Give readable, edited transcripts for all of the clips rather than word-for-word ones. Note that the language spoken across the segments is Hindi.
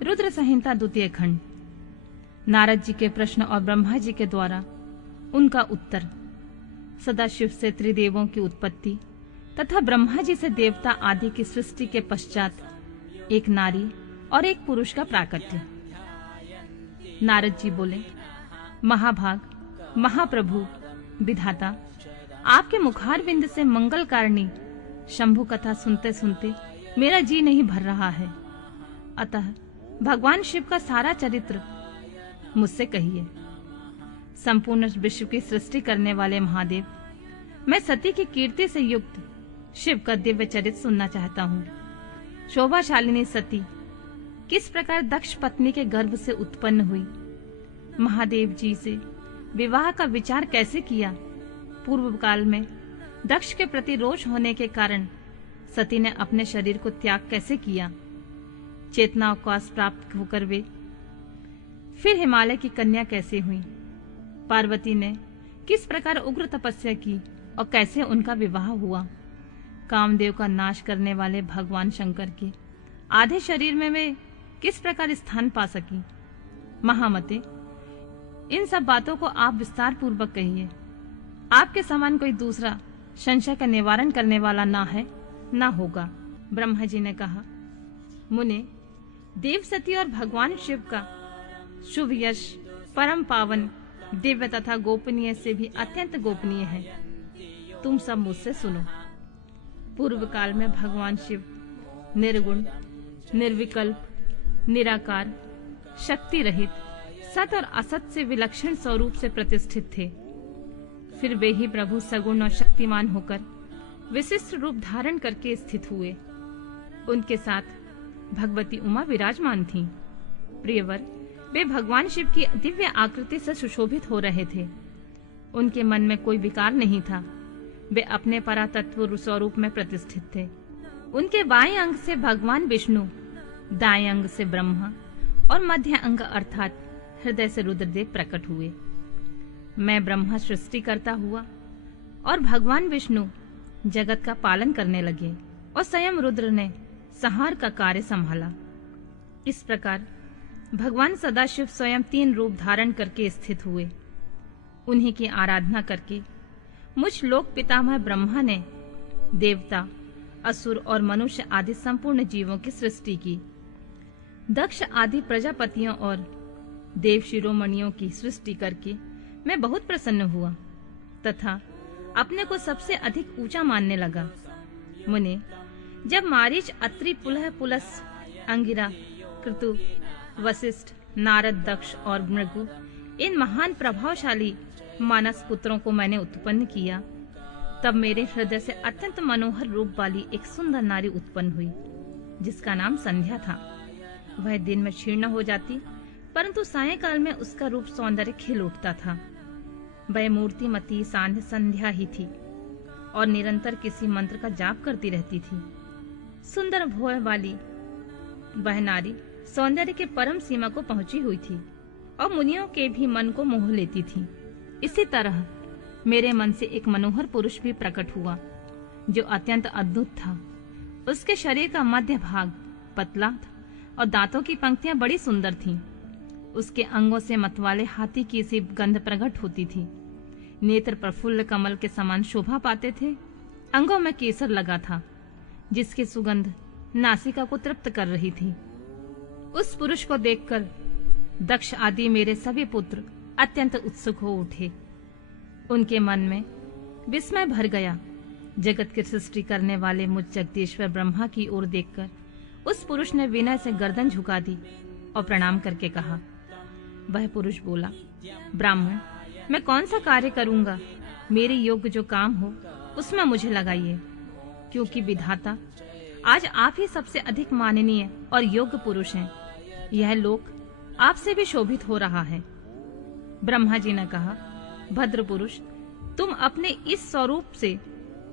रुद्र संहिता द्वितीय खंड। नारद जी के प्रश्न और ब्रह्मा जी के द्वारा उनका उत्तर। सदाशिव से त्रिदेवों की उत्पत्ति तथा ब्रह्मा जी से देवता आदि की सृष्टि के पश्चात एक नारी और एक पुरुष का प्राकट्य। नारद जी बोले, महाभाग, महाप्रभु, विधाता, आपके मुखारविंद से मंगल कारिणी शंभु कथा सुनते सुनते मेरा जी नहीं भर रहा है। अतः भगवान शिव का सारा चरित्र मुझसे कहिए। संपूर्ण विश्व की सृष्टि करने वाले महादेव, मैं सती की कीर्ति से युक्त शिव का दिव्य चरित्र सुनना चाहता हूँ। शोभाशालिनी सती किस प्रकार दक्ष पत्नी के गर्भ से उत्पन्न हुई, महादेव जी से विवाह का विचार कैसे किया, पूर्व काल में दक्ष के प्रति रोष होने के कारण सती ने अपने शरीर को त्याग कैसे किया, चेतना अवकाश प्राप्त होकर वे फिर हिमालय की कन्या कैसे हुई, पार्वती ने किस प्रकार उग्र तपस्या की और कैसे उनका विवाह हुआ, कामदेव का नाश करने वाले भगवान शंकर के आधे शरीर में वे किस प्रकार स्थान पा सकी। महामते, इन सब बातों को आप विस्तार पूर्वक कहिए। आपके समान कोई दूसरा संशय का निवारण करने वाला ना है ना होगा। ब्रह्मा जी ने कहा, मुने, देव सती और भगवान शिव का शुभ यश परम पावन, दिव्य तथा गोपनीय से भी अत्यंत गोपनीय है। तुम सब मुझसे सुनो। पूर्व काल में भगवान शिव निर्गुण, निर्विकल्प, निराकार, शक्ति रहित, सत और असत से विलक्षण स्वरूप से प्रतिष्ठित थे। फिर वे ही प्रभु सगुण और शक्तिमान होकर विशिष्ट रूप धारण करके स्थित हुए। उनके साथ भगवती उमा विराजमान थीं। प्रियवर, वे भगवान शिव की दिव्य आकृति से सुशोभित हो रहे थे। उनके मन में कोई विकार नहीं था। वे अपने परातत्व स्वरूप में प्रतिष्ठित थे। उनके बाएं अंग से भगवान विष्णु, दाएं अंग से ब्रह्मा और मध्य अंग अर्थात हृदय से रुद्रदेव प्रकट हुए। मैं ब्रह्मा सृष्टि करता हुआ और भगवान विष्णु जगत का पालन करने लगे और स्वयं रुद्र ने संहार का कार्य संभाला। इस प्रकार भगवान सदाशिव स्वयं 3 रूप धारण करके स्थित हुए। उन्हीं की आराधना करके मुझ लोक पितामह ब्रह्मा ने देवता, असुर और मनुष्य आदि संपूर्ण जीवों की सृष्टि की। दक्ष आदि प्रजापतियों और देव शिरोमणियों की सृष्टि करके मैं बहुत प्रसन्न हुआ तथा अपने को सबसे अधिक ऊंचा मानने लगा। मुने, जब मारीच, अत्रि, पुलह, पुलस, अंगिरा, कृतु, वशिष्ठ, नारद, दक्ष और मृगु, इन महान प्रभावशाली मानस पुत्रों को मैंने उत्पन्न किया, तब मेरे हृदय से अत्यंत मनोहर रूप वाली एक सुंदर नारी उत्पन्न हुई, जिसका नाम संध्या था। वह दिन में क्षीर्ण हो जाती, परंतु सायंकाल में उसका रूप सौंदर्य खिल उठता था। वह मूर्तिमती सांध्य संध्या ही थी और निरंतर किसी मंत्र का जाप करती रहती थी। सुंदर भोय वाली वह नारी सौंदर्य के परम सीमा को पहुंची हुई थी और मुनियों के भी मन को मोह लेती थी। इसी तरह मेरे मन से एक मनोहर पुरुष भी प्रकट हुआ, जो अत्यंत अद्भुत था। उसके शरीर का मध्य भाग पतला था और दांतों की पंक्तियां बड़ी सुंदर थीं। उसके अंगों से मतवाले हाथी की सी गंध प्रकट होती थी। नेत्र प्रफुल्ल कमल के समान शोभा पाते थे। अंगों में केसर लगा था, जिसकी सुगंध नासिका को तृप्त कर रही थी। उस पुरुष को देखकर दक्ष आदि मेरे सभी पुत्र अत्यंत उत्सुक हो उठे। उनके मन में विस्मय भर गया। जगत की सृष्टि करने वाले मुझ जगदीश्वर ब्रह्मा की ओर देखकर उस पुरुष ने विनय से गर्दन झुका दी और प्रणाम करके कहा। वह पुरुष बोला, ब्राह्मण, मैं कौन सा कार्य करूंगा? मेरे योग्य जो काम हो उसमें मुझे लगाइए, क्योंकि विधाता आज आप ही सबसे अधिक माननीय और योग्य पुरुष हैं। यह लोक आपसे भी शोभित हो रहा है। ब्रह्मा जी ने कहा, भद्र पुरुष, तुम अपने इस स्वरूप से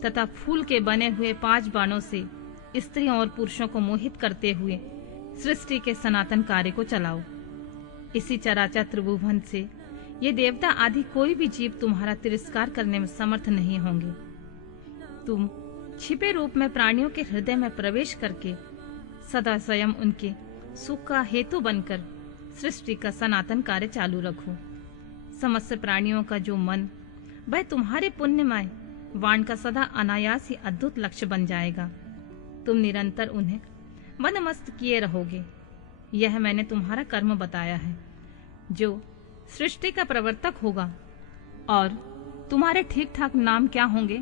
तथा फूल के बने हुए 5 बाणों से स्त्रियों और पुरुषों को मोहित करते हुए सृष्टि के सनातन कार्य को चलाओ। इसी चराचर त्रिभुवन से ये देवता आदि कोई भी जीव तुम्हारा तिरस्कार करने में समर्थ नहीं होंगे। तुम छिपे रूप में प्राणियों के हृदय में प्रवेश करके सदा स्वयं उनके सुख का हेतु बनकर सृष्टि का सनातन कार्य चालू रखो। समस्त प्राणियों का जो मन, वह तुम्हारे पुण्यमय वाण का सदा अनायास ही अद्भुत लक्ष्य बन जाएगा। तुम निरंतर उन्हें मनमस्त किए रहोगे। यह मैंने तुम्हारा कर्म बताया है, जो सृष्टि का प्रवर्तक होगा। और तुम्हारे ठीक ठाक नाम क्या होंगे,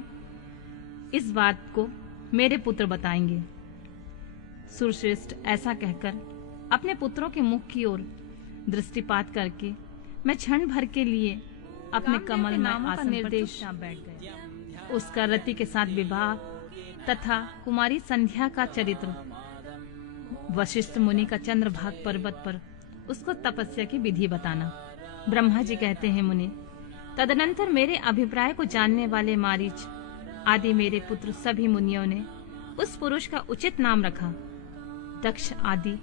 इस बात को मेरे पुत्र बताएंगे। सुरश्रेष्ठ ऐसा कहकर अपने पुत्रों के मुख की ओर दृष्टिपात करके मैं क्षण भर के लिए अपने कमल में आसन निर्देश बैठ गया। उसका रति के साथ विवाह तथा कुमारी संध्या का चरित्र, वशिष्ठ मुनि का चंद्रभाग पर्वत पर उसको तपस्या की विधि बताना। ब्रह्मा जी कहते हैं, मुनि, तदनंतर मेरे अभिप्राय को जानने वाले मारीच आदि मेरे पुत्र सभी मुनियों ने उस पुरुष का उचित नाम रखा। दक्ष आदि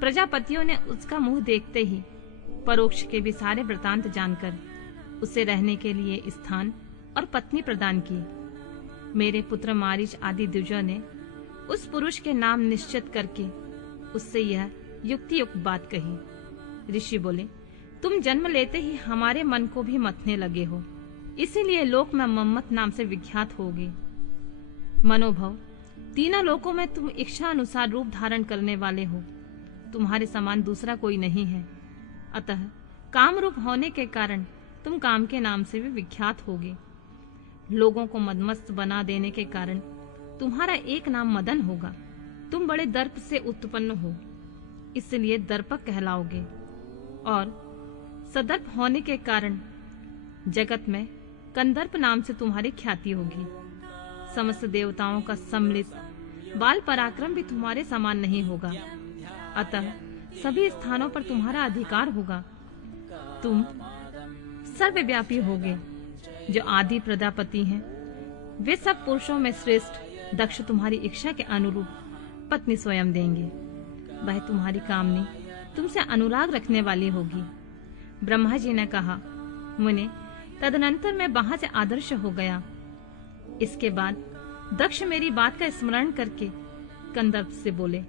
प्रजापतियों ने उसका मुंह देखते ही परोक्ष के भी सारे वृतांत जानकर उसे रहने के लिए स्थान और पत्नी प्रदान की। मेरे पुत्र मारीच आदि द्विजों ने उस पुरुष के नाम निश्चित करके उससे यह युक्ति युक्त बात कही। ऋषि बोले, तुम जन्म लेते ही हमारे मन को भी मथने लगे हो, इसीलिए लोक में मम्मत नाम से विख्यात होगे। मनोभव, तीनों लोकों में तुम इच्छा अनुसार रूप धारण करने वाले हो। तुम्हारे समान दूसरा कोई नहीं है। अतः काम रूप होने के कारण तुम काम के नाम से भी विख्यात होगे। लोगों को मदमस्त बना देने के कारण तुम्हारा एक नाम मदन होगा। तुम बड़े दर्प से उत्पन्न हो, इसलिए दर्पक कहलाओगे। और सदर्प होने के कारण जगत में कंदर्प नाम से तुम्हारी ख्याति होगी। समस्त देवताओं का सम्मिलित बाल पराक्रम भी तुम्हारे समान नहीं होगा। अतः सभी स्थानों पर तुम्हारा अधिकार होगा। तुम सर्वव्यापी होगे। जो आदि प्रजापति हैं, वे सब पुरुषों में श्रेष्ठ दक्ष तुम्हारी इच्छा के अनुरूप पत्नी स्वयं देंगे। वह तुम्हारी कामनी तुमसे अनुराग रखने वाली होगी। ब्रह्मा जी ने कहा, मुने, तदनंतर मैं वहां से आदर्श हो गया। इसके बाद दक्ष मेरी बात का स्मरण करके कंदर्प से बोले,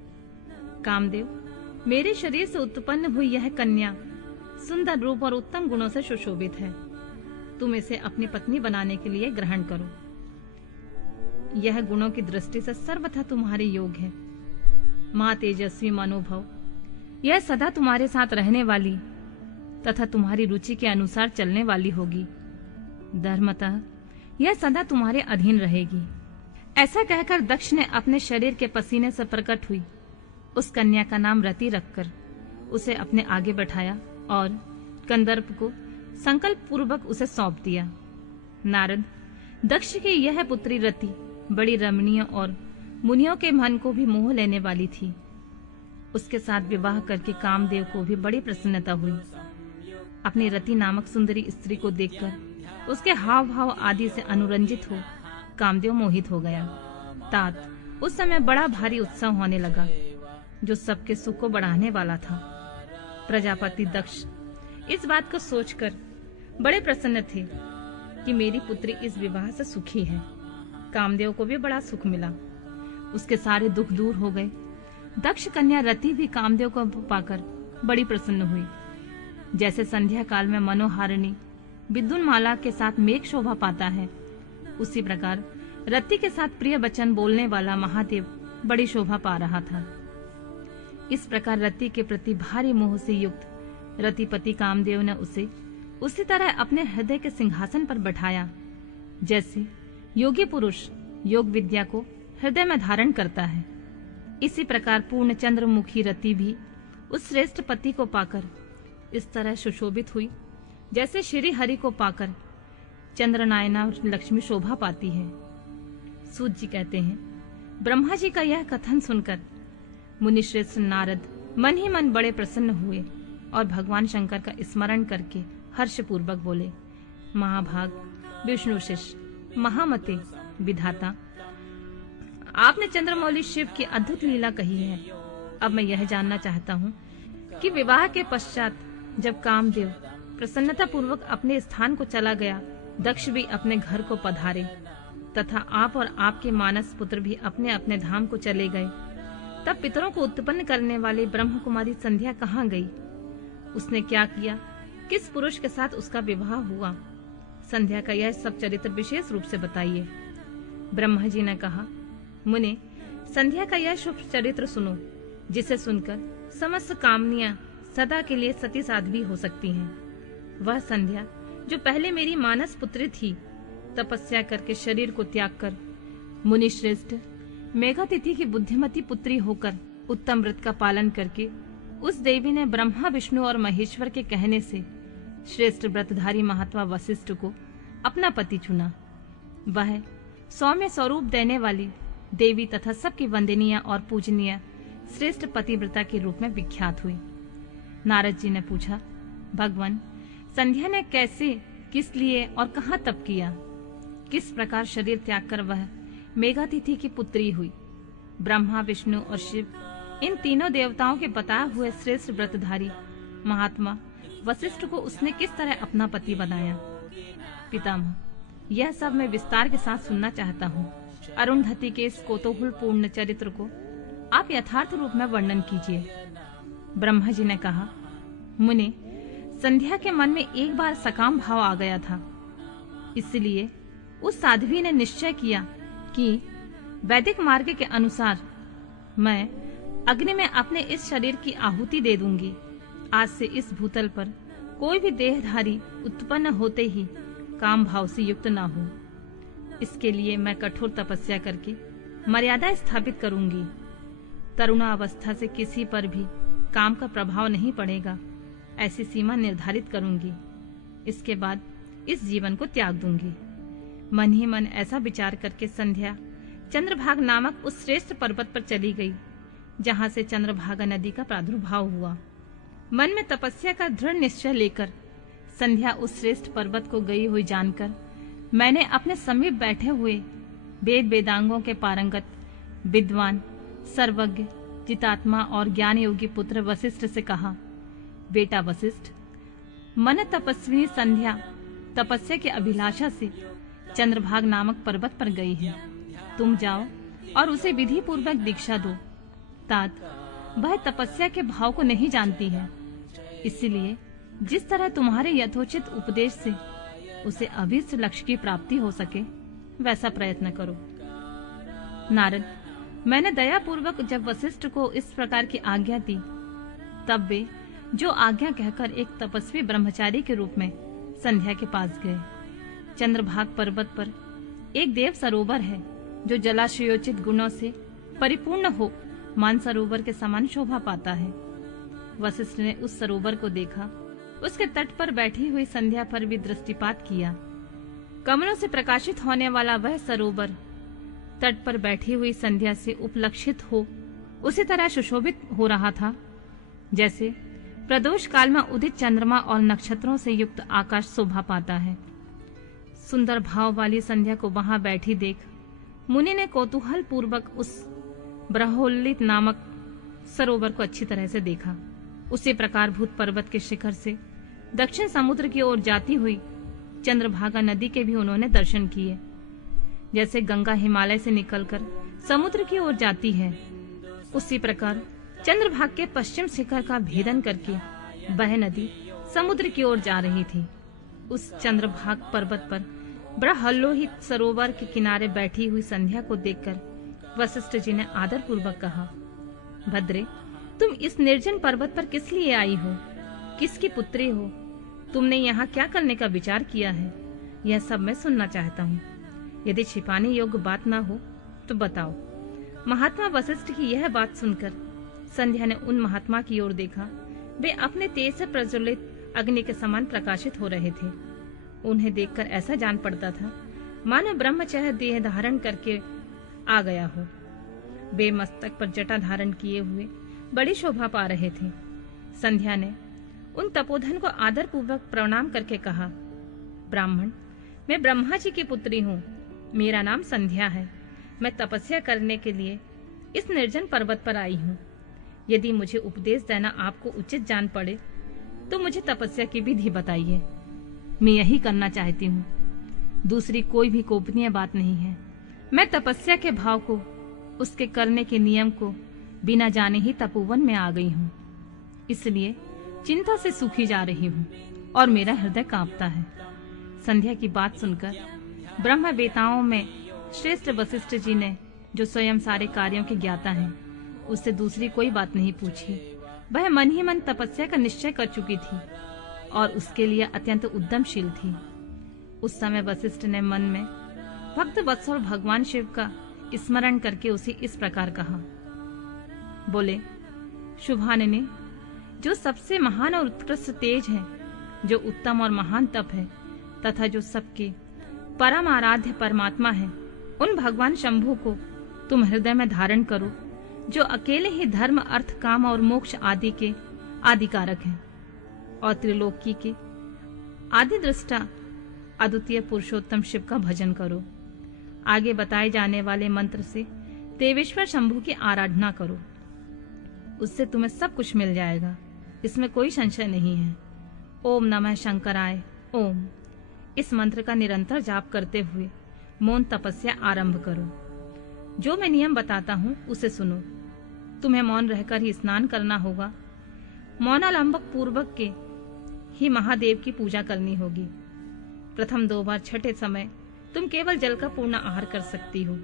कामदेव, मेरे शरीर से उत्पन्न हुई यह कन्या सुंदर रूप और उत्तम गुणों से सुशोभित है। तुम इसे अपनी पत्नी बनाने के लिए ग्रहण करो। यह गुणों की दृष्टि से सर्वथा तुम्हारे योग है। मां तेजस्वी मनोभव, यह सदा तुम्हारे साथ रहने वाली तथा तुम्हारी रुचि के अनुसार चलने वाली होगी। धर्मतः यह सदा तुम्हारे अधीन रहेगी। ऐसा कहकर दक्ष ने अपने शरीर के पसीने से प्रकट हुई उस कन्या का नाम रति रखकर उसे अपने आगे बैठाया और कंदर्प को संकल्प पूर्वक उसे सौंप दिया। नारद, दक्ष की यह पुत्री रति बड़ी रमणीय और मुनियों के मन को भी मोह लेने वाली थी। उसके साथ विवाह करके कामदेव को भी बड़ी प्रसन्नता हुई। अपनी रति नामक सुंदरी स्त्री को देखकर उसके हाव भाव आदि से अनुरंजित हो कामदेव मोहित हो गया। तात उस समय बड़ा भारी उत्सव होने लगा, जो सबके सुख को बढ़ाने वाला था। प्रजापति दक्ष इस बात को सोचकर बड़े प्रसन्न थे कि मेरी पुत्री इस विवाह से सुखी है। कामदेव को भी बड़ा सुख मिला। उसके सारे दुख दूर हो गए। दक्ष कन्या रति भी कामदेव को पाकर बड़ी प्रसन्न हुई। जैसे संध्या काल में मनोहारिणी विद्युन माला के साथ मेघ शोभा पाता है, उसी प्रकार रति के साथ प्रिय वचन बोलने वाला महादेव बड़ी शोभा पा रहा था। इस प्रकार रति के प्रति भारी मोह से युक्त रतिपति कामदेव ने उसे उसी तरह अपने हृदय के सिंहासन पर बैठाया, जैसे योगी पुरुष योग विद्या को हृदय में धारण करता है। इसी प्रकार पूर्ण चंद्रमुखी रति भी उस श्रेष्ठ पति को पाकर इस तरह सुशोभित हुई, जैसे श्री हरि को पाकर चंद्रनायना लक्ष्मी शोभा पाती है। सूत जी कहते हैं, ब्रह्मा जी का यह कथन सुनकर मुनिश्रेष्ठ नारद मन ही मन बड़े प्रसन्न हुए और भगवान शंकर का स्मरण करके हर्ष पूर्वक बोले, महाभाग, विष्णु शिष्य, महामते, विधाता, आपने चंद्रमौली शिव की अद्भुत लीला कही है। अब मैं यह जानना चाहता हूँ कि विवाह के पश्चात जब कामदेव प्रसन्नता पूर्वक अपने स्थान को चला गया, दक्ष भी अपने घर को पधारे तथा आप और आपके मानस पुत्र भी अपने अपने धाम को चले गए, तब पितरों को उत्पन्न करने वाली ब्रह्म कुमारी संध्या कहाँ गई? उसने क्या किया? किस पुरुष के साथ उसका विवाह हुआ? संध्या का यह सब चरित्र विशेष रूप से बताइए। ब्रह्मा जी ने कहा, मुने, संध्या का यह शुभ चरित्र सुनो, जिसे सुनकर समस्त कामनियां सदा के लिए सती साध्वी हो सकती हैं। वह संध्या जो पहले मेरी मानस पुत्री थी, तपस्या करके शरीर को त्याग कर मुनि श्रेष्ठ मेघातिथि की बुद्धिमती पुत्री होकर उत्तम व्रत का पालन करके उस देवी ने ब्रह्मा विष्णु और महेश्वर के कहने से श्रेष्ठ व्रतधारी महात्मा वशिष्ठ को अपना पति चुना। वह सौम्य स्वरूप देने वाली देवी तथा सबकी वंदनीय और पूजनीय श्रेष्ठ पतिव्रता के रूप में विख्यात हुई। नारद जी ने पूछा, भगवान, संध्या ने कैसे, किस लिए और कहाँ तप किया? किस प्रकार शरीर त्याग कर वह मेघातिथि की पुत्री हुई? ब्रह्मा विष्णु और शिव इन तीनों देवताओं के बताए हुए श्रेष्ठ व्रतधारी महात्मा वशिष्ठ को उसने किस तरह अपना पति बनाया? पितामह, यह सब मैं विस्तार के साथ सुनना चाहता हूँ। अरुंधति के इस कौतूहल पूर्ण चरित्र को आप यथार्थ रूप में वर्णन कीजिए। ब्रह्मा जी ने कहा, मुने, संध्या के मन में एक बार सकाम भाव आ गया था। इसलिए उस साध्वी ने निश्चय किया कि वैदिक मार्ग के अनुसार मैं अग्नि में अपने इस शरीर की आहुति दे दूंगी। आज से इस भूतल पर कोई भी देहधारी उत्पन्न होते ही काम भाव से युक्त ना हो। इसके लिए मैं कठोर तपस्या करके मर्यादा स्थापित करूंगी। तरुणावस्था से किसी पर भी काम का प्रभाव नहीं पड़ेगा, ऐसी सीमा निर्धारित करूंगी। इसके बाद इस जीवन को त्याग दूंगी। मन ही मन ऐसा विचार करके संध्या चंद्रभागा नामक उस श्रेष्ठ पर्वत पर चली गई, जहां से चंद्रभागा नदी का प्रादुर्भाव हुआ। मन में तपस्या का दृढ़ निश्चय लेकर संध्या उस श्रेष्ठ पर्वत को गई हुई जानकर मैंने अपने समीप बैठे हुए वेद वेदांगों के पारंगत विद्वान, सर्वज्ञ, जितात्मा और ज्ञान योगी पुत्र वशिष्ठ से कहा, बेटा वशिष्ठ, मन तपस्विनी संध्या तपस्या की अभिलाषा से चंद्रभागा नामक पर्वत पर गई है। तुम जाओ और उसे विधि पूर्वक दीक्षा दो। तात वह तपस्या के भाव को नहीं जानती है, इसलिए जिस तरह तुम्हारे यथोचित उपदेश से उसे अभीष्ट लक्ष्य की प्राप्ति हो सके, वैसा प्रयत्न करो। नारद, मैंने दया पूर्वक जब वशिष्ठ को इस प्रकार की आज्ञा दी, तब वे जो आज्ञा कहकर एक तपस्वी ब्रह्मचारी के रूप में संध्या के पास गए। चंद्रभागा पर्वत पर एक देव सरोवर है, जो जलाशयोचित गुणों से परिपूर्ण हो मानसरोवर के समान शोभा पाता है। वशिष्ठ ने उस सरोवर को देखा। उसके तट पर बैठी हुई संध्या पर भी दृष्टिपात किया। कमलों से प्रकाशित होने वाला वह सरोवर तट पर बैठी हुई संध्या से उपलक्षित हो उसी तरह सुशोभित हो रहा था, जैसे प्रदोष काल में उदित चंद्रमा और नक्षत्रों से युक्त आकाश शोभा पाता है। सुंदर भाव वाली संध्या को वहां बैठी देख मुनि ने कौतूहल पूर्वक उस ब्रह्मोल्लित नामक सरोवर को अच्छी तरह से देखा। उसी प्रकार भूत पर्वत के शिखर से दक्षिण समुद्र की ओर जाती हुई चंद्रभागा नदी के भी उन्होंने दर्शन किए। जैसे गंगा हिमालय से निकलकर समुद्र की ओर जाती है, उसी प्रकार चंद्रभागा के पश्चिम शिखर का भेदन करके वह नदी समुद्र की ओर जा रही थी। उस चंद्रभागा पर्वत पर ब्रह्मोल्लित सरोवर के किनारे बैठी हुई संध्या को देखकर वशिष्ठ जी ने आदर पूर्वक कहा, भद्रे, तुम इस निर्जन पर्वत पर किस लिए आई हो? किसकी पुत्री हो? तुमने यहाँ क्या करने का विचार किया है? यह सब मैं सुनना चाहता हूँ। यदि छिपाने योग्य बात ना हो तो बताओ। महात्मा वशिष्ठ की यह बात सुनकर संध्या ने उन महात्मा की ओर देखा। वे अपने तेज से प्रज्वलित अग्नि के समान प्रकाशित हो रहे थे। उन्हें देखकर ऐसा जान पड़ता था मानो ब्रह्मचर्य देह धारण करके आ गया हो। वे मस्तक पर जटा धारण किए हुए बड़ी शोभा पा रहे थे। संध्या ने उन तपोधन को आदर पूर्वक प्रणाम करके कहा, ब्राह्मण, मैं ब्रह्मा जी की पुत्री हूँ। मेरा नाम संध्या है। मैं तपस्या करने के लिए इस निर्जन पर्वत पर आई हूँ। यदि मुझे उपदेश देना आपको उचित जान पड़े तो मुझे तपस्या की विधि बताइए। मैं यही करना चाहती हूँ, दूसरी कोई भी गोपनीय बात नहीं है। मैं तपस्या के भाव को, उसके करने के नियम को बिना जाने ही तपोवन में आ गई हूँ, इसलिए चिंता से सूखी जा रही हूँ और मेरा हृदय कांपता है। संध्या की बात सुनकर ब्रह्म वेताओं में श्रेष्ठ वशिष्ठ जी ने, जो स्वयं सारे कार्यों के ज्ञाता हैं, उससे दूसरी कोई बात नहीं पूछी। वह मन ही मन तपस्या का निश्चय कर चुकी थी और उसके लिए अत्यंत उद्यमशील थी। उस समय वशिष्ठ ने मन में भक्त वत्सल भगवान शिव का स्मरण करके उसे इस प्रकार कहा। बोले, शुभानने, जो सबसे महान और उत्कृष्ट तेज है, जो उत्तम और महान तप है तथा जो सबके परम आराध्य परमात्मा है, उन भगवान शंभु को तुम हृदय में धारण करो, जो अकेले ही धर्म, अर्थ, काम और मोक्ष आदि के आदिकारक हैं और त्रिलोकी के आदि दृष्टा अद्वितीय पुरुषोत्तम शिव का भजन करो। आगे बताए जाने वाले मंत्र से देवेश्वर शंभु की आराधना करो, उससे तुम्हें सब कुछ मिल जाएगा, इसमें कोई संशय नहीं है। ओम नमः शंकराय ओम, इस मंत्र का निरंतर जाप करते हुए मौन तपस्या आरंभ करो। जो मैं नियम बताता हूँ उसे सुनो। तुम्हें मौन रहकर ही स्नान करना होगा। मौनालंबक पूर्वक के ही महादेव की पूजा करनी होगी। प्रथम 2 बार छठे समय तुम केवल जल का पूर्ण आहार कर सकती हो।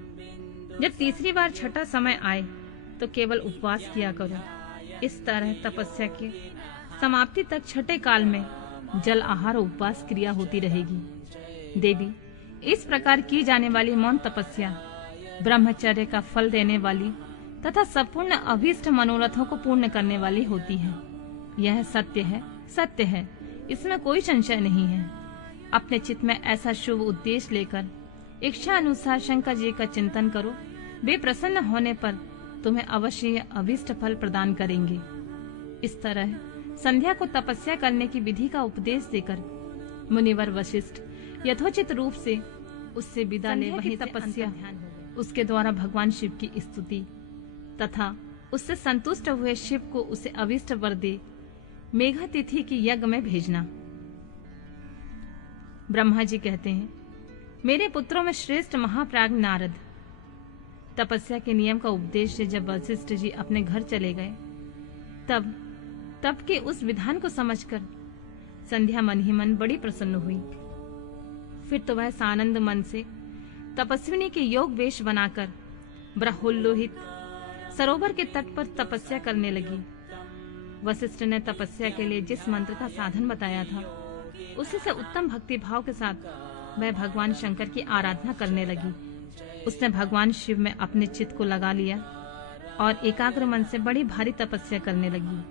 जब तीसरी बार छठा समय आए तो केवल उपवास किया करो। इस तरह तपस्या के समाप्ति तक छठे काल में जल आहार और उपवास क्रिया होती रहेगी। देवी, इस प्रकार की जाने वाली मौन तपस्या ब्रह्मचर्य का फल देने वाली तथा संपूर्ण अभीष्ट मनोरथों को पूर्ण करने वाली होती है। यह सत्य है, सत्य है, इसमें कोई संशय नहीं है। अपने चित्त में ऐसा शुभ उद्देश्य लेकर इच्छा अनुसार शंकर जी का चिंतन करो। वे प्रसन्न होने पर तुम्हें अवश्य यह अभीष्ट फल प्रदान करेंगे। इस तरह संध्या को तपस्या करने की विधि का उपदेश देकर मुनिवर वशिष्ठ यथोचित रूप से उससे विदा ले वही तपस्या उसके द्वारा भगवान शिव की स्तुति तथा उससे संतुष्ट हुए शिव को उसे अभीष्ट वर दे मेघा तिथि की यज्ञ में भेजना। ब्रह्मा जी कहते हैं, मेरे पुत्रों में श्रेष्ठ महाप्राज्ञ नारद, तपस्या के नियम का उपदेश से जब वशिष्ठ जी अपने घर चले गए तब के उस विधान को समझकर संध्या मन ही मन बड़ी प्रसन्न हुई। फिर तो वह सानंद मन से तपस्विनी के योग वेश बनाकर ब्रह्मोल्लोहित सरोवर के तट पर तपस्या करने लगी। वशिष्ठ ने तपस्या के लिए जिस मंत्र का साधन बताया था उसी से उत्तम भक्ति भाव के साथ वह भगवान शंकर की आराधना करने लगी। उसने भगवान शिव में अपने चित्त को लगा लिया और एकाग्र मन से बड़ी भारी तपस्या करने लगी।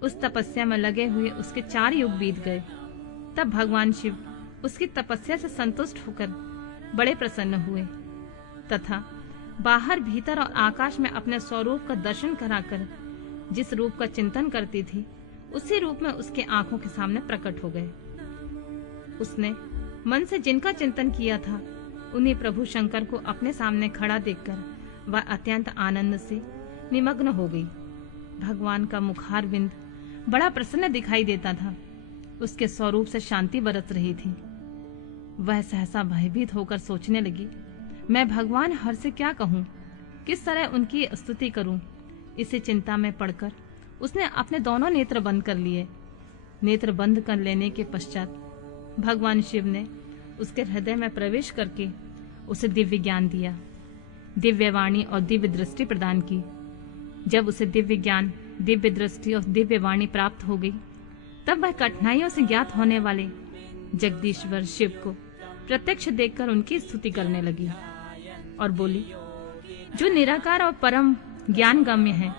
उस तपस्या में लगे हुए उसके 4 युग बीत गए। तब भगवान शिव उसकी तपस्या से संतुष्ट होकर बड़े प्रसन्न हुए तथा बाहर, भीतर और आकाश में अपने स्वरूप का दर्शन कराकर जिस रूप का चिंतन करती थी उसी रूप में उसके आंखों के सामने प्रकट हो गए। उसने मन से जिनका चिंतन किया था उन्हीं प्रभु शंकर को अपने सामने खड़ा देखकर वह अत्यंत आनंद से निमग्न हो गई। भगवान का मुखारविंद बड़ा प्रसन्न दिखाई देता था। उसके स्वरूप से शांति बरस रही थी। वह सहसा भयभीत होकर सोचने लगी, मैं भगवान हर से क्या कहूँ, किस तरह उनकी स्तुति करूं। इसे चिंता में पड़कर उसने अपने दोनों नेत्र बंद कर लिए। नेत्र बंद कर लेने के पश्चात भगवान शिव ने उसके हृदय में प्रवेश करके उसे दिव्य ज्ञान दिया, दिव्य वाणी और दिव्य दृष्टि प्रदान की। जब उसे दिव्य ज्ञान, दिव्य दृष्टि और दिव्य वाणी प्राप्त हो गई तब वह कठिनाइयों से ज्ञात होने वाले जगदीश्वर शिव को प्रत्यक्ष देखकर उनकी स्तुति करने लगी और बोली, जो निराकार और परम ज्ञान गम्य है,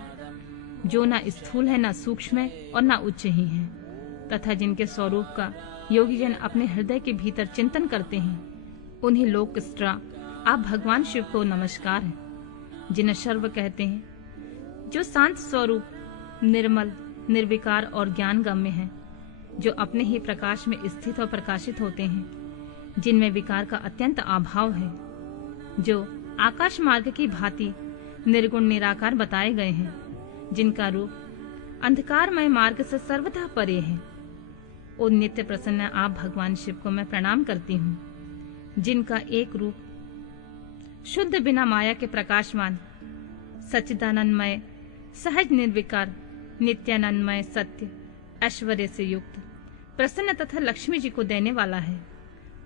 जो न स्थूल है, न सूक्ष्म है और न उच्च ही है, तथा जिनके स्वरूप का योगी जन अपने हृदय के भीतर चिंतन करते हैं, उन्हीं लोकस्त्रा आप भगवान शिव को नमस्कार है। जिन्हें सर्व कहते हैं, जो शांत स्वरूप, निर्मल, निर्विकार और ज्ञान गम्य है, जो अपने ही प्रकाश में स्थित और प्रकाशित होते हैं, जिनमें विकार का अत्यंत अभाव है, जो आकाश मार्ग की भांति निर्गुण निराकार बताए गए हैं, जिनका रूप अंधकारमय मार्ग से सर्वथा परे है। ओ नित्य प्रसन्न आप भगवान शिव को मैं प्रणाम करती हूँ, जिनका एक रूप शुद्ध बिना माया के प्रकाशमान सच्चिदानंदमय सहज निर्विकार, नित्यानंदमय, सत्य, ऐश्वर्य से युक्त, प्रसन्न तथा लक्ष्मी जी को देने वाला है।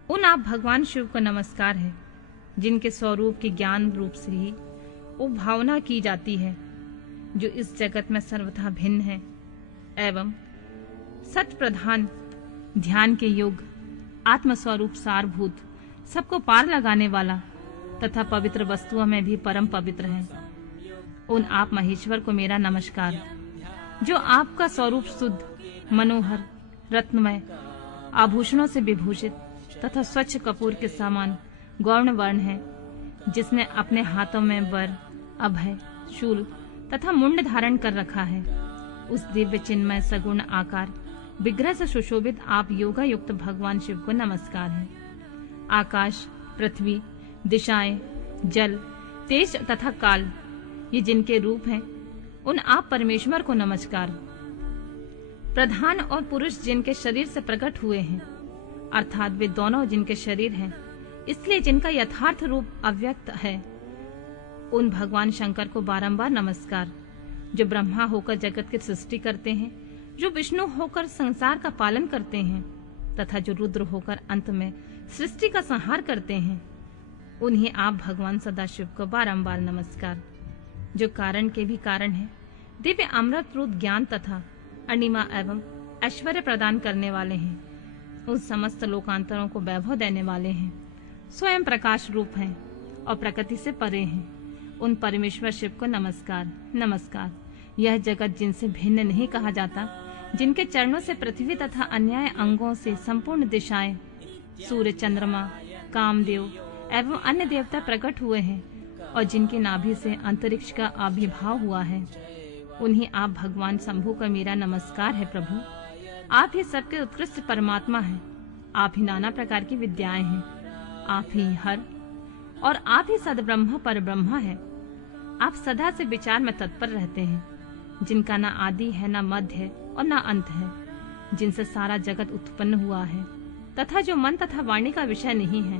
उन आप भगवान शिव को नमस्कार है, जिनके स्वरूप के ज्ञान रूप से ही वो भावना की जाती है, जो इस जगत में सर्वथा भिन्न है एवं सत प्रधान, ध्यान के योग, आत्मस्वरूप सारभूत, सबको पार लगाने वाला तथा पवित्र वस्तुओं में भी परम पवित्र है। उन आप महेश्वर को मेरा नमस्कार, जो आपका स्वरूप शुद्ध, मनोहर, रत्नमय, आभूषणों से विभूषित तथा स्वच्छ कपूर के समान गौर्ण वर्ण है, जिसने अपने हाथों में वर, अभय, शूल तथा मुंड धारण कर रखा है। उस दिव्य चिन्मय सगुण आकार विग्रह से सुशोभित आप योगा युक्त भगवान शिव को नमस्कार है। आकाश, पृथ्वी, दिशाएं, जल, तेज तथा काल, ये जिनके रूप हैं, उन आप परमेश्वर को नमस्कार। प्रधान और पुरुष जिनके शरीर से प्रकट हुए हैं, अर्थात वे दोनों जिनके शरीर हैं, इसलिए जिनका यथार्थ रूप अव्यक्त है, उन भगवान शंकर को बारंबार नमस्कार, जो ब्रह्मा होकर जगत की सृष्टि करते हैं, जो विष्णु होकर संसार का पालन करते हैं तथा जो रुद्र होकर अंत में सृष्टि का संहार करते हैं। उन्हें आप भगवान सदाशिव को बारंबार नमस्कार, जो कारण के भी कारण है, दिव्य अमृत रूप ज्ञान तथा अणिमा एवं ऐश्वर्य प्रदान करने वाले हैं, उन समस्त लोकांतरों को वैभव देने वाले हैं, स्वयं प्रकाश रूप हैं और प्रकृति से परे हैं। उन परमेश्वर शिव को नमस्कार नमस्कार। यह जगत जिनसे भिन्न नहीं कहा जाता, जिनके चरणों से पृथ्वी तथा अन्य अंगों से संपूर्ण दिशाएं, सूर्य, चंद्रमा, कामदेव एवं अन्य देवता प्रकट हुए हैं और जिनकी नाभि से अंतरिक्ष का आविर्भाव हुआ है, उन्हीं आप भगवान शंभु का मेरा नमस्कार है। प्रभु, आप ही सबके उत्कृष्ट परमात्मा हैं, आप ही नाना प्रकार की विद्याएं हैं, आप ही हर और आप ही सद्ब्रह्म पर ब्रह्मा है। आप सदा से विचार में तत्पर रहते हैं, जिनका ना आदि है, ना मध्य है और ना अंत है, जिनसे सारा जगत उत्पन्न हुआ है तथा जो मन तथा वाणी का विषय नहीं है।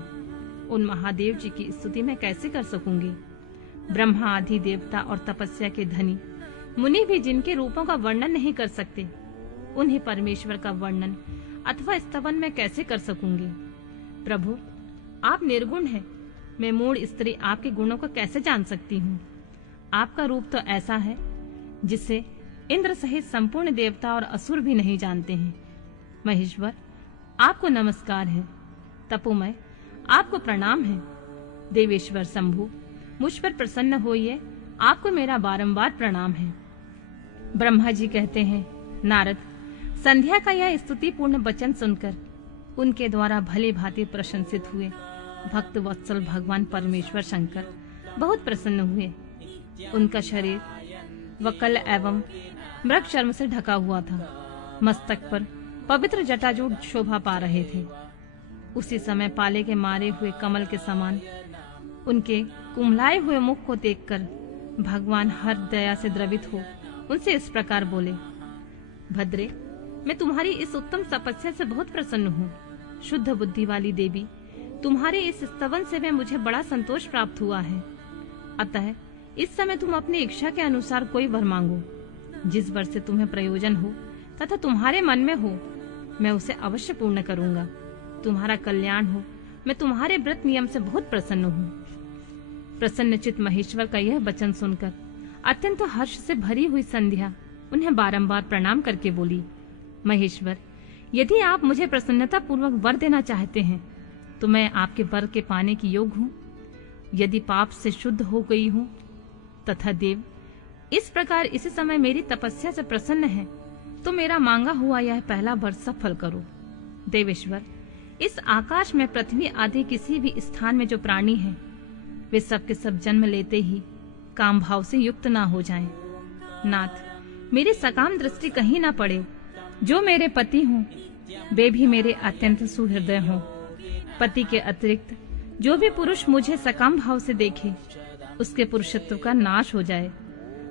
उन महादेव जी की स्तुति मैं कैसे कर सकूंगी। ब्रह्मा आदि देवता और तपस्या के धनी मुनि भी जिनके रूपों का वर्णन नहीं कर सकते, उन्हीं परमेश्वर का वर्णन अथवा स्तवन मैं कैसे कर सकूंगी। प्रभु, आप निर्गुण हैं, मैं मूढ़ स्त्री आपके गुणों को कैसे जान सकती हूँ। आपका रूप तो ऐसा है जिसे इंद्र सहित संपूर्ण देवता और असुर भी नहीं जानते हैं। महेश्वर, आपको नमस्कार है। तपोमय, आपको प्रणाम है। देवेश्वर शंभु, मुझ पर प्रसन्न होइए, आपको मेरा बारंबार प्रणाम है। ब्रह्मा जी कहते हैं, नारद, संध्या का यह स्तुतिपूर्ण वचन सुनकर उनके द्वारा भली भांति प्रशंसित हुए भक्त वत्सल भगवान परमेश्वर शंकर बहुत प्रसन्न हुए। उनका शरीर वकल एवं मृग चर्म से ढका हुआ था, मस्तक पर पवित्र जटाजूट शोभा पा रहे थे। उसी समय पाले के मारे हुए कमल के समान उनके कुम्हलाए हुए मुख को देखकर भगवान हर दया से द्रवित हो उनसे इस प्रकार बोले, भद्रे, मैं तुम्हारी इस उत्तम तपस्या से बहुत प्रसन्न हूँ। शुद्ध बुद्धि वाली देवी, तुम्हारे इस स्तवन से मैं मुझे बड़ा संतोष प्राप्त हुआ है। अतः इस समय तुम अपनी इच्छा के अनुसार कोई वर मांगो, जिस वर से तुम्हें प्रयोजन हो तथा तुम्हारे मन में हो, मैं उसे अवश्य पूर्ण करूंगा। तुम्हारा कल्याण हो, मैं तुम्हारे व्रत नियम से बहुत प्रसन्न हूँ। प्रसन्नचित महेश्वर का यह वचन सुनकर अत्यंत हर्ष से भरी हुई संध्या उन्हें बारंबार प्रणाम करके बोली, महेश्वर, यदि आप मुझे प्रसन्नता पूर्वक वर देना चाहते हैं तो मैं आपके वर के पाने की योग्य हूँ। यदि पाप से शुद्ध हो गई हूँ तथा देव इस प्रकार इसी समय मेरी तपस्या से प्रसन्न है, तो मेरा मांगा हुआ यह पहला वर सफल करो। देवेश्वर, इस आकाश में पृथ्वी आदि किसी भी स्थान में जो प्राणी हैं, वे सब के सब जन्म लेते ही काम भाव से युक्त ना हो जाएं। नाथ, मेरी सकाम दृष्टि कहीं ना पड़े। जो मेरे पति हों वे भी मेरे अत्यंत सुहृदय हों। पति के अतिरिक्त जो भी पुरुष मुझे सकाम भाव से देखे, उसके पुरुषत्व का नाश हो जाए,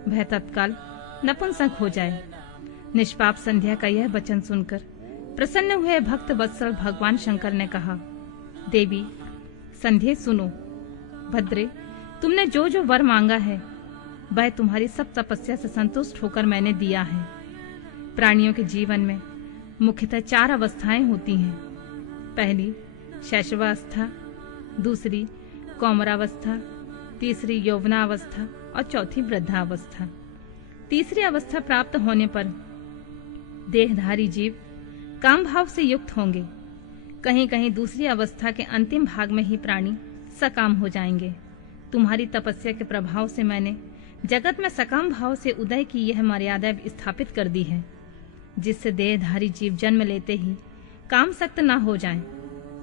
वह तत्काल नपुंसक हो जाए। निष्पाप संध्या का यह वचन सुनकर प्रसन्न हुए भक्त वत्सल भगवान शंकर ने कहा, देवी संध्या सुनो। भद्रे, तुमने जो जो वर मांगा है वह तुम्हारी सब तपस्या से संतुष्ट होकर मैंने दिया है। प्राणियों के जीवन में मुख्यतः 4 अवस्थाएं होती हैं। पहली शैशवावस्था, दूसरी कौमारावस्था, तीसरी यौवनावस्था और चौथी वृद्धावस्था। तीसरी अवस्था प्राप्त होने पर देहधारी जीव काम भाव से युक्त होंगे। कहीं कहीं दूसरी अवस्था के अंतिम भाग में ही प्राणी सकाम हो जाएंगे। तुम्हारी तपस्या के प्रभाव से मैंने जगत में सकाम भाव से उदय की यह मर्यादा स्थापित कर दी है, जिससे देहधारी जीव जन्म लेते ही काम सक्त न हो जाएं।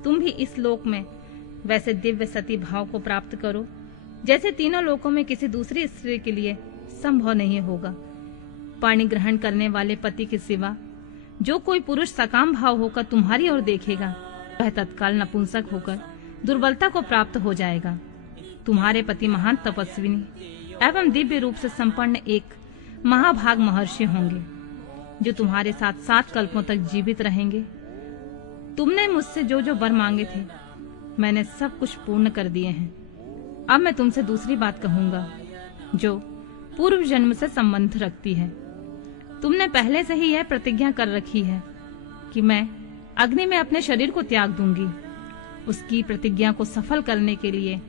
तुम भी इस लोक में वैसे दिव्य सती भाव को प्राप्त करो जैसे तीनों लोकों में किसी दूसरी स्त्री के लिए संभव नहीं होगा। पाणी ग्रहण करने वाले पति के सिवा जो कोई पुरुष सकाम भाव होकर तुम्हारी ओर देखेगा, वह तत्काल नपुंसक होकर दुर्बलता को प्राप्त हो जाएगा। तुम्हारे पति महान तपस्विनी एवं दिव्य रूप से संपन्न एक महाभाग महर्षि होंगे, जो तुम्हारे साथ 7 कल्पों तक जीवित रहेंगे। तुमने मुझसे जो जो वर मांगे थे, मैंने सब कुछ पूर्ण कर दिए हैं। अब मैं तुमसे दूसरी बात कहूंगा, जो पूर्व जन्म से संबंध रखती है। तुमने पहले से ही यह प्रतिज्ञा कर रखी है कि मैं अग्नि में अपने शरीर को त्याग दूंगी। उसकी प्रतिज्ञा को सफल करने के लिए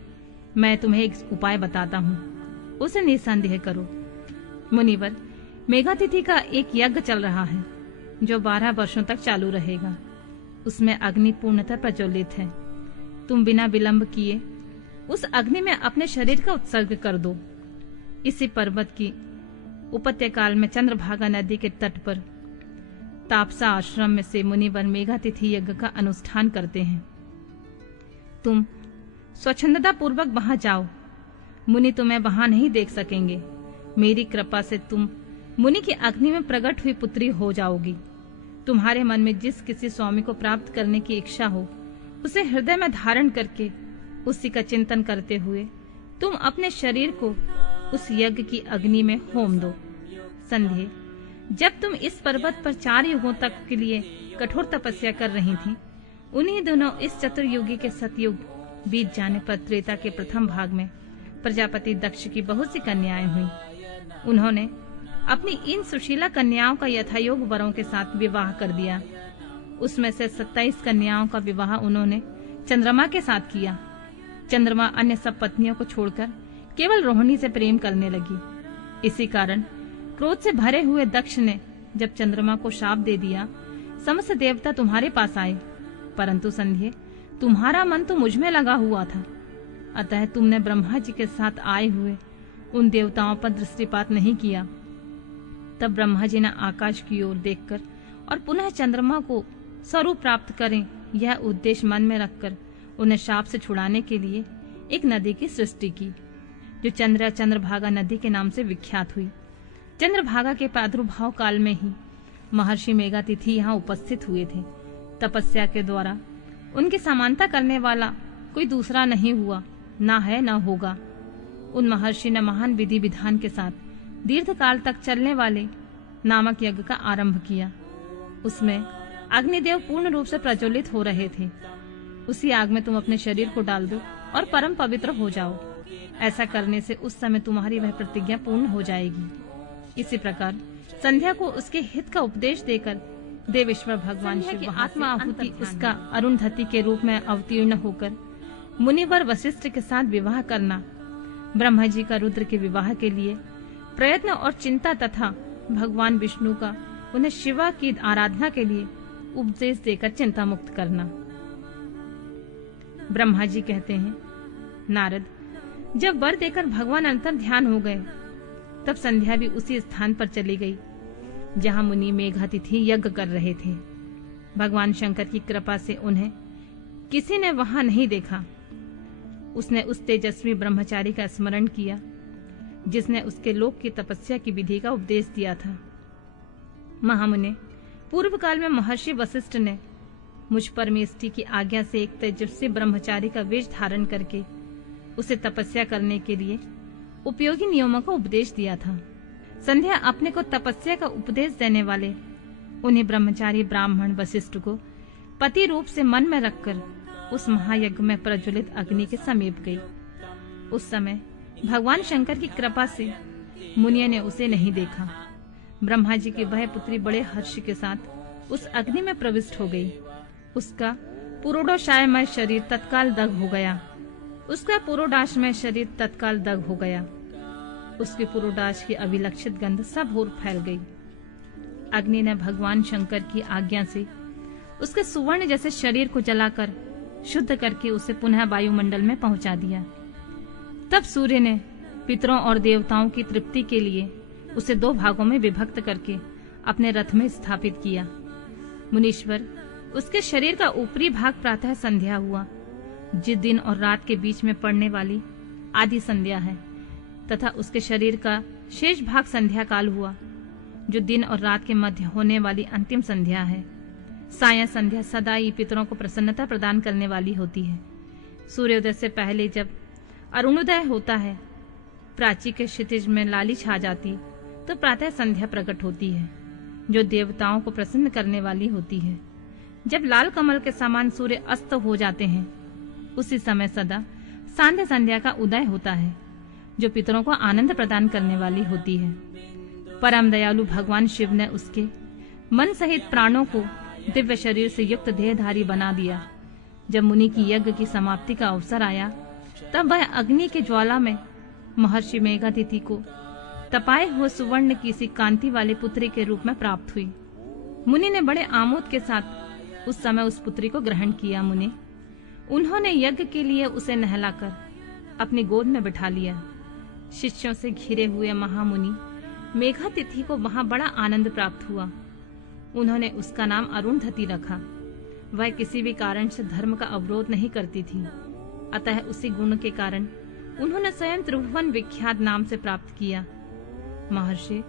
मैं तुम्हें एक उपाय बताता हूँ, उसे निसंदेह करो। मुनिवर, मेघातिथि का एक यज्ञ चल रहा है जो 12 वर्षों तक चालू रहेगा। उसमें अग्नि पूर्णतः प्रज्वलित है। तुम बिना विलंब किए उस अग्नि में अपने शरीर का उत्सर्ग कर दो। इसी पर्वत की उपत्यकाल में चंद्रभागा नदी के तट पर तापसा आश्रम में से मुनिवर मेघातिथि यज्ञ का अनुष्ठान करते हैं। तुम स्वच्छंदता पूर्वक वहां जाओ। मुनि तुम्हें वहां नहीं देख सकेंगे। मेरी कृपा से तुम मुनि की अग्नि में प्रकट हुई पुत्री हो जाओगी। तुम्हारे मन में जिस किसी स्वामी को प्राप्त करने की इच्छा हो, उसे हृदय में धारण करके उसी का चिंतन करते हुए तुम अपने शरीर को उस यज्ञ की अग्नि में होम दो। संध्या, जब तुम इस पर्वत पर 4 युगों तक के लिए कठोर तपस्या कर रही थी, उन्हीं दिनों इस चतुर्युगी के सतयुग बीत जाने पर त्रेता के प्रथम भाग में प्रजापति दक्ष की बहुत सी कन्याएं हुई। उन्होंने अपनी इन सुशीला कन्याओं का यथायोग वरों के साथ विवाह कर दिया। उसमें से 27 कन्याओं का विवाह उन्होंने चंद्रमा के साथ किया। चंद्रमा अन्य सब पत्नियों को छोड़कर केवल रोहिणी से प्रेम करने लगी। इसी कारण क्रोध से भरे हुए दक्ष ने जब चंद्रमा को शाप दे दिया, समस्त देवता तुम्हारे पास आए, परंतु संध्या, तुम्हारा मन तो मुझ में लगा हुआ था। अतः तुमने ब्रह्मा जी के साथ आए हुए उन देवताओं पर दृष्टिपात नहीं किया। तब ब्रह्मा जी ने आकाश की ओर देखकर और पुनः चंद्रमा को स्वरूप प्राप्त करें, यह उद्देश्य मन में रखकर उन्हें शाप से छुड़ाने के लिए एक नदी की सृष्टि की, जो चंद्रभागा नदी के नाम से विख्यात हुई। चंद्रभागा के प्रादुर्भाव काल में ही महर्षि मेघातिथि यहाँ उपस्थित हुए थे। तपस्या के द्वारा उनकी समानता करने वाला कोई दूसरा नहीं हुआ, ना है न होगा। उन महर्षि ने महान विधि विधान के साथ दीर्घ काल तक चलने वाले नामक यज्ञ का आरंभ किया। उसमें अग्निदेव पूर्ण रूप से प्रज्वलित हो रहे थे। उसी आग में तुम अपने शरीर को डाल दो और परम पवित्र हो जाओ। ऐसा करने से उस समय तुम्हारी वह प्रतिज्ञा पूर्ण हो जाएगी। इसी प्रकार संध्या को उसके हित का उपदेश देकर देवेश्वर भगवान शिव की आत्मा आहुति उसका अरुंधति के रूप में अवतीर्ण होकर मुनिवर वशिष्ठ के साथ विवाह करना, ब्रह्मा जी का रुद्र के विवाह के लिए प्रयत्न और चिंता तथा भगवान विष्णु का उन्हें शिवा की आराधना के लिए उपदेश देकर चिंता मुक्त करना। ब्रह्मा जी कहते हैं, नारद, जब वर देकर भगवान अंतर ध्यान हो गए, तब संध्या भी उसी स्थान पर चली गई जहां मुनि मेघातिथि यज्ञ कर रहे थे। भगवान शंकर की कृपा से उन्हें किसी ने वहां नहीं देखा। उसने उस तेजस्वी ब्रह्मचारी का स्मरण किया जिसने उसके लोक की तपस्या की विधि का उपदेश दिया था। महामुने, पूर्व काल में महर्षि वशिष्ठ ने मुझ परमेष्टि की आज्ञा से एक तेजस्वी ब्रह्मचारी का वेश धारण करके उसे तपस्या करने के लिए उपयोगी नियमों का उपदेश दिया था। संध्या अपने को तपस्या का उपदेश देने वाले उन्हें ब्रह्मचारी ब्राह्मण वशिष्ठ को पति रूप से मन में रखकर उस महायज्ञ में प्रज्वलित अग्नि के समीप गई। उस समय भगवान शंकर की कृपा से मुनिया ने उसे नहीं देखा। ब्रह्मा जी की वह पुत्री बड़े हर्ष के साथ उस अग्नि में प्रविष्ट हो गई। उसका पुरोडाशमय शरीर तत्काल दग्ध हो गया। उसका पुरोडाशमय शरीर तत्काल दग्ध हो गया। उसके पुरोडाश की अविलक्षित गंध सब ओर फैल गई। अग्नि ने भगवान शंकर की आज्ञा से उसके सुवर्ण जैसे शरीर को जलाकर शुद्ध करके उसे पुनः वायुमंडल में पहुंचा दिया। तब सूर्य ने पितरों और देवताओं की तृप्ति के लिए उसे 2 भागों में विभक्त करके अपने रथ में स्थापित किया। मुनीश्वर, उसके शरीर का ऊपरी भाग प्रातः संध्या हुआ, जिस दिन और रात के बीच में पड़ने वाली आदि संध्या है, तथा उसके शरीर का शेष भाग संध्या काल हुआ, जो दिन और रात के मध्य होने वाली अंतिम संध्या है। सायं संध्या सदा ही पितरों को प्रसन्नता प्रदान करने वाली होती है। सूर्योदय से पहले जब अरुणोदय होता है, प्राची के क्षितिज में लाली छा जाती, तो प्रातः संध्या प्रकट होती है, जो देवताओं को प्रसन्न करने वाली होती है। जब लाल कमल के समान सूर्य अस्त हो जाते हैं, उसी समय सदा सांध्य संध्या का उदय होता है, जो पितरों को आनंद प्रदान करने वाली होती है। परम दयालु भगवान शिव ने उसके मन सहित प्राणों को दिव्य शरीर से युक्त देहधारी बना दिया। जब मुनि की यज्ञ की समाप्ति का अवसर आया, तब वह अग्नि के ज्वाला में महर्षि मेघातिथि को तपाए हुए सुवर्ण की सी कांति वाली पुत्री के रूप में प्राप्त हुई। मुनि ने बड़े आमोद के साथ उस समय उस पुत्री को ग्रहण किया। मुनि उन्होंने यज्ञ के लिए उसे नहलाकर अपनी गोद में बिठा लिया। शिष्यों से घिरे हुए महामुनि मेघातिथि को वहां बड़ा आनंद प्राप्त हुआ। उन्होंने उसका नाम अरुंधति रखा। वह किसी भी कारण से धर्म का अवरोध नहीं करती थी, अतः उसी गुण के कारण उन्होंने स्वयं त्रिभुवन विख्यात नाम से प्राप्त किया। महर्षि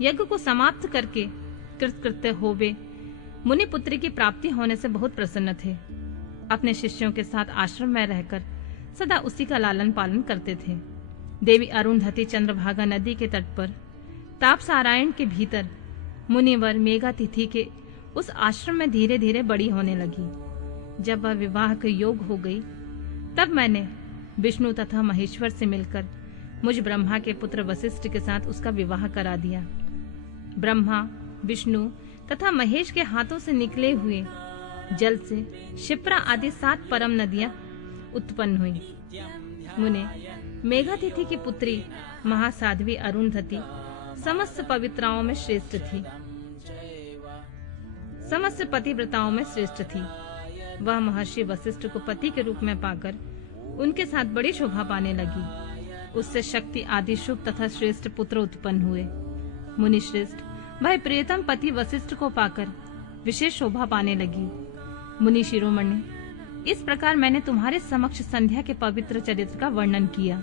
यज्ञ को समाप्त करके कृतकृत्य होवे मुनि पुत्री की प्राप्ति होने से बहुत प्रसन्न थे। अपने शिष्यों के साथ आश्रम में रहकर सदा उसी का लालन पालन करते थे। देवी अरुंधति चंद्रभागा नदी के तट पर तापसारायण के भीतर मुनिवर मेघातिथि के उस आश्रम में धीरे धीरे बड़ी होने लगी। जब वह विवाह के योग हो गई, तब मैंने विष्णु तथा महेश्वर से मिलकर मुझ ब्रह्मा के पुत्र वशिष्ठ के साथ उसका विवाह करा दिया। ब्रह्मा, विष्णु तथा महेश के हाथों से निकले हुए जल से क्षिप्रा आदि 7 परम नदियां उत्पन्न हुई। मुने मेघातिथि की पुत्री महासाध्वी अरुंधति समस्त पवित्राओं में श्रेष्ठ थी, समस्त पतिव्रताओं में श्रेष्ठ थी। वह महर्षि वशिष्ठ को पति के रूप में पाकर उनके साथ बड़ी शोभा पाने लगी। उससे शक्ति आदि शुभ तथा श्रेष्ठ पुत्र उत्पन्न हुए। मुनि श्रेष्ठ वह प्रियतम पति वशिष्ठ को पाकर विशेष शोभा पाने लगी। मुनि शिरोमणि, इस प्रकार मैंने तुम्हारे समक्ष संध्या के पवित्र चरित्र का वर्णन किया,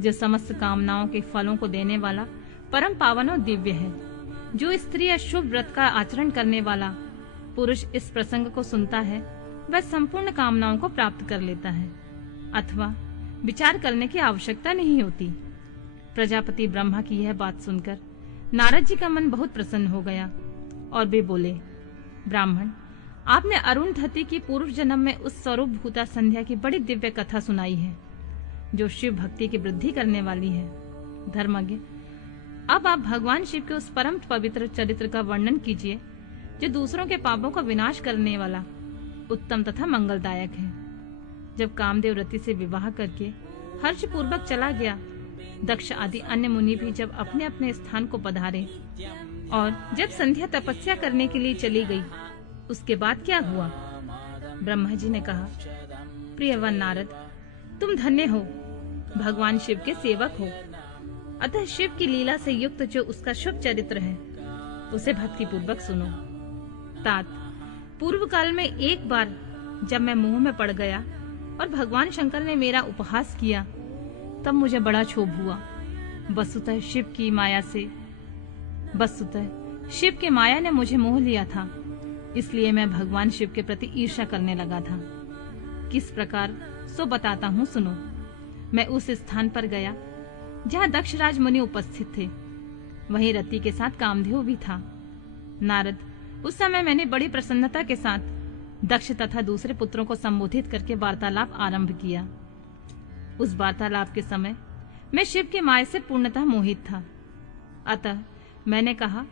जो समस्त कामनाओं के फलों को देने वाला परम पावन और दिव्य है। जो स्त्री या शुभ व्रत का आचरण करने वाला पुरुष इस प्रसंग को सुनता है, वह संपूर्ण कामनाओं को प्राप्त कर लेता है, अथवा विचार करने की आवश्यकता नहीं होती। प्रजापति ब्रह्मा की यह बात सुनकर नारद जी का मन बहुत प्रसन्न हो गया और वे बोले, ब्राह्मण, आपने अरुंधति की पूर्व जन्म में उस स्वरूप भूता संध्या की बड़ी दिव्य कथा सुनाई है, जो शिव भक्ति की वृद्धि करने वाली है। धर्मज्ञ, अब आप भगवान शिव के उस परम पवित्र चरित्र का वर्णन कीजिए, जो दूसरों के पापों का विनाश करने वाला उत्तम तथा मंगलदायक है। जब कामदेव रति से विवाह करके हर्ष पूर्वक चला गया, दक्ष आदि अन्य मुनि भी जब अपने अपने स्थान को पधारे और जब संध्या तपस्या करने के लिए चली गई, उसके बाद क्या हुआ? ब्रह्मा जी ने कहा, प्रियवन नारद, तुम धन्य हो, भगवान शिव के सेवक हो। अतः शिव की लीला से युक्त जो उसका शुभ चरित्र है, उसे भक्ति पूर्वक सुनो। तात, पूर्व काल में एक बार जब मैं मोह में पड़ गया और भगवान शंकर ने मेरा उपहास किया, तब मुझे बड़ा क्षोभ हुआ। वस्तुतः शिव की माया ने मुझे मोह लिया था, इसलिए मैं भगवान शिव के प्रति ईर्ष्या करने लगा था। किस प्रकार सो बताता हूँ, सुनो। मैं उस स्थान पर गया जहाँ दक्षराज मुनि उपस्थित थे। वहीं रति के साथ कामदेव भी था। नारद, उस समय मैंने बड़ी प्रसन्नता के साथ दक्ष तथा दूसरे पुत्रों को संबोधित करके वार्तालाप आरंभ किया। उस वार्तालाप के समय मैं शिव के माया से पूर्णतः मोहित था। अतः मैंने कहा,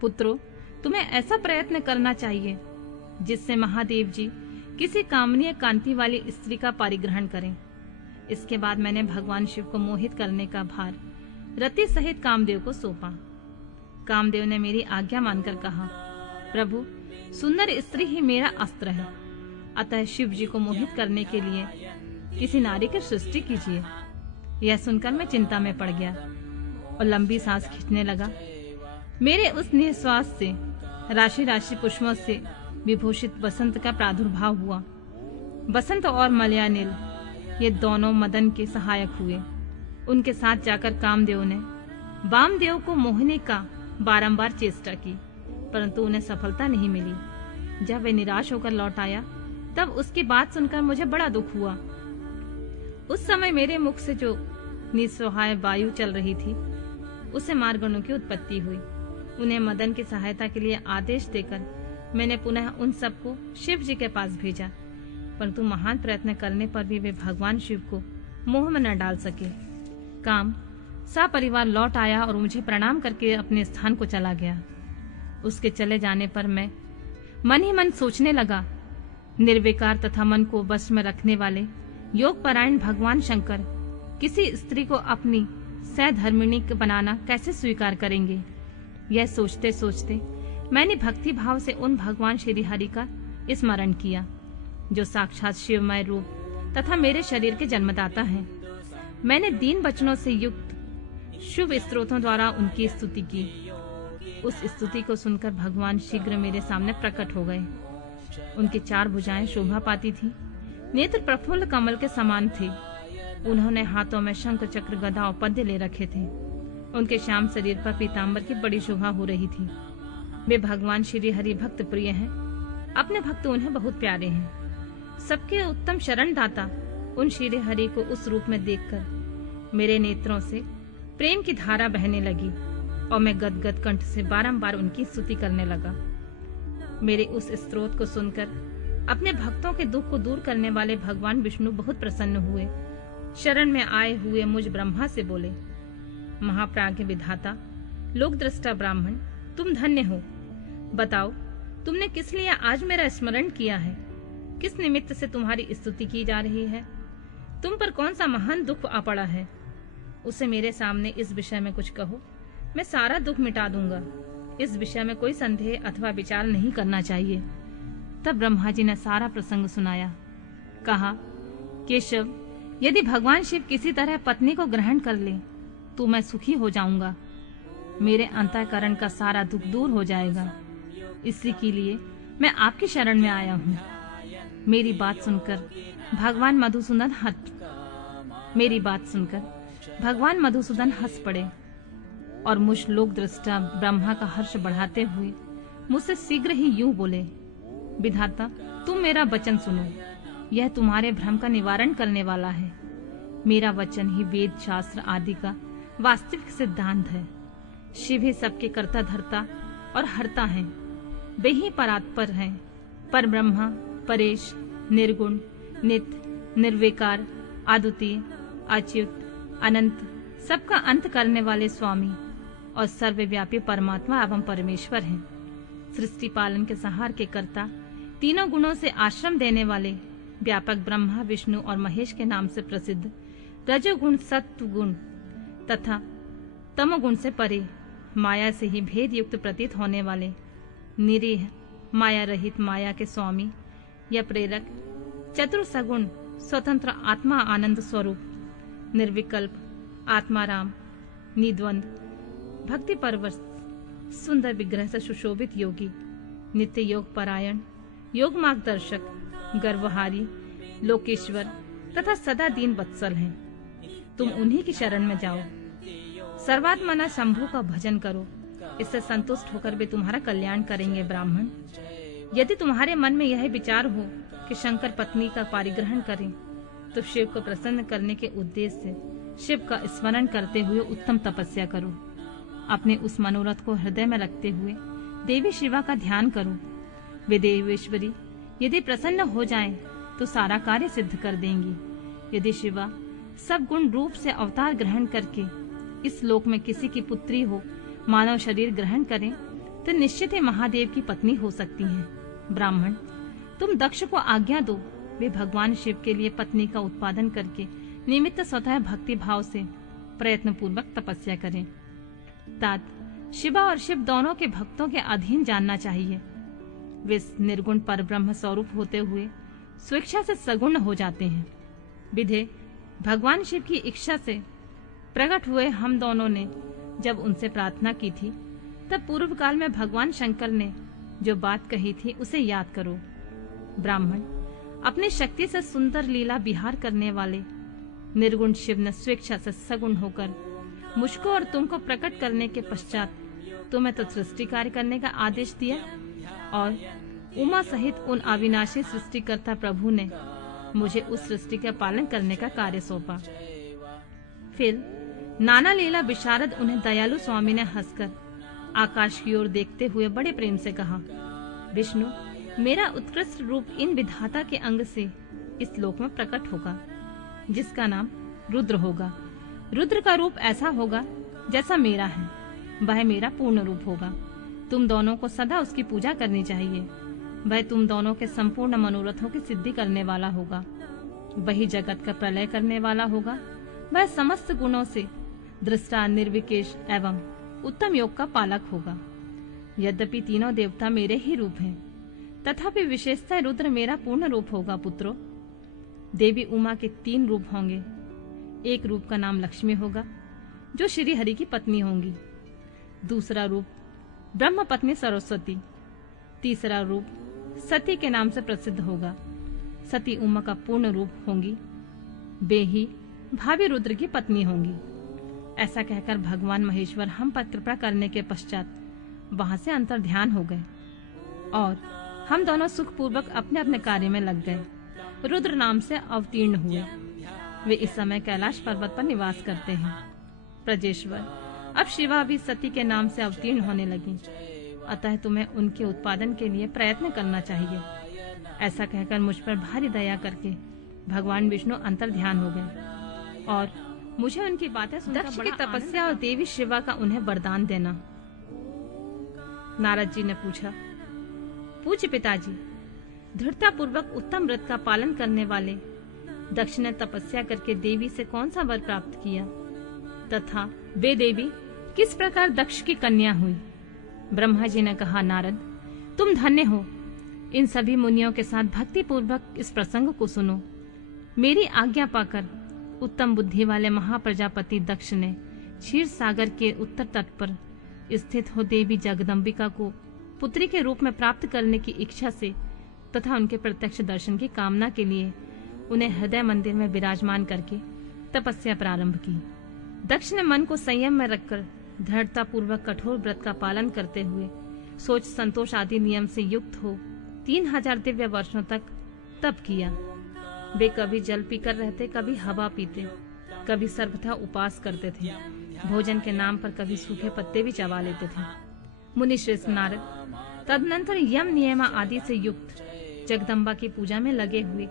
पुत्रों, तुम्हें ऐसा प्रयत्न करना चाहिए जिससे महादेव जी किसी कामनीय कांति वाली स्त्री का परिग्रहण करें। इसके बाद मैंने भगवान शिव को मोहित करने का भार रति सहित कामदेव को सौंपा। कामदेव ने मेरी आज्ञा मानकर कहा, प्रभु, सुंदर स्त्री ही मेरा अस्त्र है, अतः शिव जी को मोहित करने के लिए किसी नारी की सृष्टि कीजिए। यह सुनकर मैं चिंता में पड़ गया और लंबी सांस खींचने लगा। मेरे उस निश्वास से राशि राशि पुष्पों से विभूषित बसंत का प्रादुर्भाव हुआ। बसंत और मलयानिल ये दोनों मदन के सहायक हुए। उनके साथ जाकर कामदेव ने वामदेव को मोहने का बारंबार चेष्टा की, परंतु उन्हें सफलता नहीं मिली। जब वे निराश होकर लौट आया तब उसकी बात सुनकर मुझे बड़ा दुख हुआ। उस समय मेरे मुख से जो निस्सहाय वायु चल रही थी उससे मार्गणों की उत्पत्ति हुई। उन्हें मदन की सहायता के लिए आदेश देकर मैंने पुनः उन सबको शिव जी के पास भेजा, परंतु महान प्रयत्न करने पर भी वे भगवान शिव को मोह में न डाल सके। काम सपरिवार लौट आया और मुझे प्रणाम करके अपने स्थान को चला गया। उसके चले जाने पर मैं मन ही मन सोचने लगा, निर्विकार तथा मन को वश में रखने वाले योग परायण भगवान शंकर किसी स्त्री को अपनी सहधर्मिणी बनाना कैसे स्वीकार करेंगे। यह सोचते सोचते मैंने भक्ति भाव से उन भगवान श्री हरि का स्मरण किया जो साक्षात शिवमय रूप तथा मेरे शरीर के जन्मदाता हैं। मैंने दीन वचनों से युक्त शुभ स्तोत्रों द्वारा उनकी स्तुति की। उस स्तुति को सुनकर भगवान शीघ्र मेरे सामने प्रकट हो गए। उनकी 4 भुजाएं शोभा पाती थी, नेत्र प्रफुल्ल कमल के समान थे। उन्होंने हाथों में शंख चक्र गदा और पद्य ले रखे थे। उनके श्याम शरीर पर पीतांबर की बड़ी शोभा हो रही थी। वे भगवान श्री हरि भक्त प्रिय हैं, अपने भक्त उन्हें बहुत प्यारे हैं। सबके उत्तम शरण दाता उन श्री हरि को उस रूप में देखकर मेरे नेत्रों से प्रेम की धारा बहने लगी और मैं गदगद कंठ से बारंबार उनकी स्तुति करने लगा। मेरे उस स्तोत्र को सुनकर अपने भक्तों के दुख को दूर करने वाले भगवान विष्णु बहुत प्रसन्न हुए। शरण में आए हुए मुझ ब्रह्मा से बोले, महाप्राज्ञ विधाता, लोक दृष्टा ब्राह्मण, तुम धन्य हो। बताओ, तुमने किस लिए आज मेरा स्मरण किया है? किस निमित्त से तुम्हारी स्तुति की जा रही है? तुम पर कौन सा महान दुख आ पड़ा है? उसे मेरे सामने इस विषय में कुछ कहो, मैं सारा दुख मिटा दूंगा। इस विषय में कोई संदेह अथवा विचार नहीं करना चाहिए। तब ब्रह्मा जी ने सारा प्रसंग सुनाया। कहा, केशव, यदि भगवान शिव किसी तरह पत्नी को ग्रहण कर ले तो मैं सुखी हो जाऊंगा। मेरे अंतःकरण का सारा दुख दूर हो जाएगा। इसी के लिए मैं आपकी शरण में आया हूँ। मेरी बात सुनकर भगवान मधुसूदन हंस पड़े और मुझ लोक दृष्टा ब्रह्मा का हर्ष बढ़ाते हुए मुझसे शीघ्र ही यूं बोले, विधाता, तुम मेरा वचन सुनो। यह तुम्हारे भ्रम का निवारण करने वाला है। मेरा वचन ही वेद शास्त्र आदि का वास्तविक सिद्धांत है। शिव ही सबके कर्ता धर्ता और हर्ता हैं। वे ही परात्पर हैं, पर ब्रह्मा, परेश, निर्गुण, नित्य, निर्विकार, अद्वितीय, अच्युत, अनंत, सबका अंत करने वाले स्वामी और सर्वव्यापी परमात्मा एवं परमेश्वर हैं। सृष्टि पालन के संहार के कर्ता, तीनों गुणों से आश्रम देने वाले व्यापक ब्रह्मा, विष्णु और महेश के नाम से प्रसिद्ध रजोगुण, सत्व गुण तथा तमोगुण से परे माया से ही भेद युक्त प्रतीत होने वाले निरीह, माया रहित, माया के स्वामी या प्रेरक, चतुर सगुण, स्वतंत्र आत्मा, आनंद स्वरूप, निर्विकल्प, आत्माराम, निद्वंद, भक्ति परवश, सुंदर विग्रह से सुशोभित योगी, नित्य योग परायण, योग मार्गदर्शक, गर्वहारी, लोकेश्वर तथा सदा दीन वत्सल हैं। तुम उन्हीं की शरण में जाओ। सर्वात्मना शंभु का भजन करो, इससे संतुष्ट होकर वे तुम्हारा कल्याण करेंगे। ब्राह्मण, यदि तुम्हारे मन में यह विचार हो कि शंकर पत्नी का पारिग्रहण करें, तो शिव को प्रसन्न करने के उद्देश्य से शिव का स्मरण करते हुए उत्तम तपस्या करो। अपने उस मनोरथ को हृदय में रखते हुए देवी शिवा का ध्यान करो। वे देवेश्वरी यदि प्रसन्न हो जाएं, तो सारा कार्य सिद्ध कर देंगी। यदि शिवा सब गुण रूप से अवतार ग्रहण करके इस लोक में किसी की पुत्री हो मानव शरीर ग्रहण करें तो निश्चित ही महादेव की पत्नी हो सकती हैं। ब्राह्मण, तुम दक्ष को आज्ञा दो, वे भगवान शिव के लिए पत्नी का उत्पादन करके निमित्त स्वतः भक्ति भाव से प्रयत्न पूर्वक तपस्या करें। तात, शिवा और शिव दोनों के भक्तों के अधीन जानना चाहिए। वे निर्गुण परब्रह्म स्वरूप होते हुए स्वेच्छा से सगुण हो जाते हैं। विधे, भगवान शिव की इच्छा से प्रकट हुए हम दोनों ने जब उनसे प्रार्थना की थी, तब पूर्व काल में भगवान शंकर ने जो बात कही थी उसे याद करो। ब्राह्मण, अपनी शक्ति से सुंदर लीला विहार करने वाले निर्गुण शिव ने स्वेच्छा से सगुण होकर मुझको और तुमको प्रकट करने के पश्चात तुम्हें तो सृष्टि कार्य करने का आदेश दिया और उमा सहित उन अविनाशी सृष्टिकर्ता प्रभु ने मुझे उस सृष्टि का पालन करने का कार्य सौंपा। फिर नाना लीला विशारद उन्हें दयालु स्वामी ने हंसकर आकाश की ओर देखते हुए बड़े प्रेम से कहा, विष्णु, मेरा उत्कृष्ट रूप इन विधाता के अंग से इस लोक में प्रकट होगा, जिसका नाम रुद्र होगा। रुद्र का रूप ऐसा होगा जैसा मेरा है, वह मेरा पूर्ण रूप होगा। तुम दोनों को सदा उसकी पूजा करनी चाहिए। वह तुम दोनों के संपूर्ण मनोरथों की सिद्धि करने वाला होगा। वही जगत का प्रलय करने वाला होगा। वह समस्त गुणों से दृष्टा, निर्विकेश एवं उत्तम योग का पालक होगा। यद्यपि तीनों देवता मेरे ही रूप हैं, तथापि विशेषतः रुद्र मेरा पूर्ण रूप होगा। पुत्रों, देवी उमा के 3 रूप होंगे। एक रूप का नाम लक्ष्मी होगा, जो श्री हरि की पत्नी होंगी। दूसरा रूप ब्रह्म पत्नी सरस्वती। तीसरा रूप सती के नाम से प्रसिद्ध होगा। सती उमा का पूर्ण रूप होंगी। वे ही भावी रुद्र की पत्नी होंगी। ऐसा कहकर भगवान महेश्वर हम पर कृपा करने के पश्चात वहां से अंतर ध्यान हो गए और हम दोनों सुखपूर्वक अपने अपने कार्य में लग गए। रुद्र नाम से अवतीर्ण हुए। वे इस समय कैलाश पर्वत पर निवास करते हैं। प्रजेश्वर, अब शिवा भी सती के नाम से अवतीर्ण होने लगी, अतः तुम्हें उनके उत्पादन के लिए प्रयत्न करना चाहिए। ऐसा कहकर मुझ पर भारी दया करके भगवान विष्णु अंतर ध्यान हो गए और मुझे उनकी बातें सुनकर दक्ष की तपस्या और देवी शिवा का उन्हें वरदान देना। नारद जी ने पूछा, पूज्य पिताजी, दृढ़ता पूर्वक उत्तम व्रत का पालन करने वाले दक्ष ने तपस्या करके देवी से कौन सा वर प्राप्त किया तथा वे देवी किस प्रकार दक्ष की कन्या हुई? ब्रह्मा जी ने कहा, नारद, तुम धन्य हो। इन सभी मुनियों के साथ भक्ति पूर्वक इस प्रसंग को सुनो। मेरी आज्ञा पाकर उत्तम बुद्धि वाले महाप्रजापति दक्ष ने क्षीर सागर के उत्तर तट पर स्थित हो देवी जगदम्बिका को पुत्री के रूप में प्राप्त करने की इच्छा से तथा उनके प्रत्यक्ष दर्शन की कामना के लिए उन्हें हृदय मंदिर में विराजमान करके तपस्या प्रारंभ की। दक्ष ने मन को संयम में रखकर दृढ़ता पूर्वक कठोर व्रत का पालन करते हुए सोच संतोष आदि नियम से युक्त हो 3000 दिव्य वर्षों तक तप किया। वे कभी जल पीकर रहते, कभी हवा पीते, कभी सर्वथा उपवास करते थे। भोजन के नाम पर कभी सूखे पत्ते भी चबा लेते थे। मुनि श्रेष्ठ नारद तदनंतर यम नियम आदि से युक्त जगदम्बा की पूजा में लगे हुए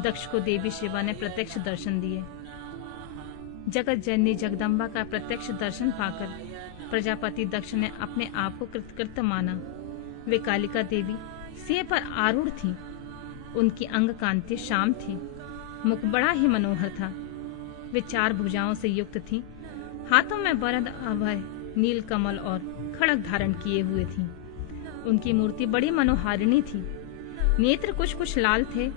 दक्ष को देवी शिवा ने प्रत्यक्ष दर्शन दिए। जगत जननी जगदम्बा का प्रत्यक्ष दर्शन पाकर प्रजापति दक्ष ने अपने आप को कृतकृत्य माना। वे कालिका देवी सिंह पर आरूढ़ थी। उनकी अंग कांति श्याम थी, मुख बड़ा ही मनोहर था। वे 4 भुजाओं से युक्त थी। हाथों में वरद, अभय, नील कमल और खड़ग धारण किए हुए थी। उनकी मूर्ति बड़ी मनोहारिणी थी। नेत्र कुछ कुछ लाल थे।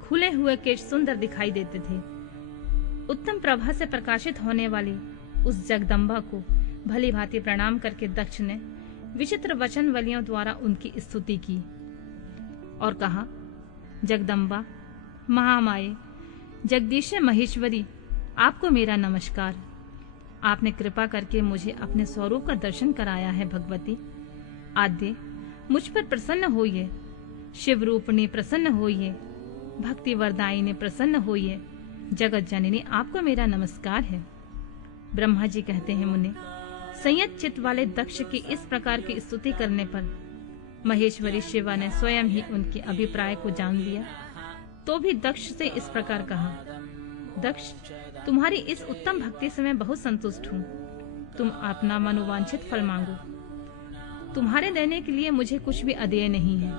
खुले हुए केश सुंदर दिखाई देते थे। उत्तम प्रभा से प्रकाशित होने वाली उस जगदम्बा को भली भांति प्रणाम करके दक्ष ने विचित्र वचन वलियों द्वारा उनकी स्तुति की और कहा, जगदम्बा, महामाये, जगदीश महेश्वरी, आपको मेरा नमस्कार। आपने कृपा करके मुझे अपने स्वरूप का दर्शन कराया है। भगवती आद्य, मुझ पर प्रसन्न होइए। शिव रूपणी प्रसन्न होइए। भक्ति वरदायिनी प्रसन्न होइए। जगत जननी, आपको मेरा नमस्कार है। ब्रह्मा जी कहते हैं, मुने, संयत चित्त वाले दक्ष की इस प्रकार की स्तुति करने पर महेश्वरी शिवा ने स्वयं ही उनके अभिप्राय को जान लिया। तो भी दक्ष से इस प्रकार कहा, दक्ष, तुम्हारी इस उत्तम भक्ति से मैं बहुत संतुष्ट हूँ। तुम अपना मनोवांछित फल मांगो। तुम्हारे देने के लिए मुझे कुछ भी अदेय नहीं है।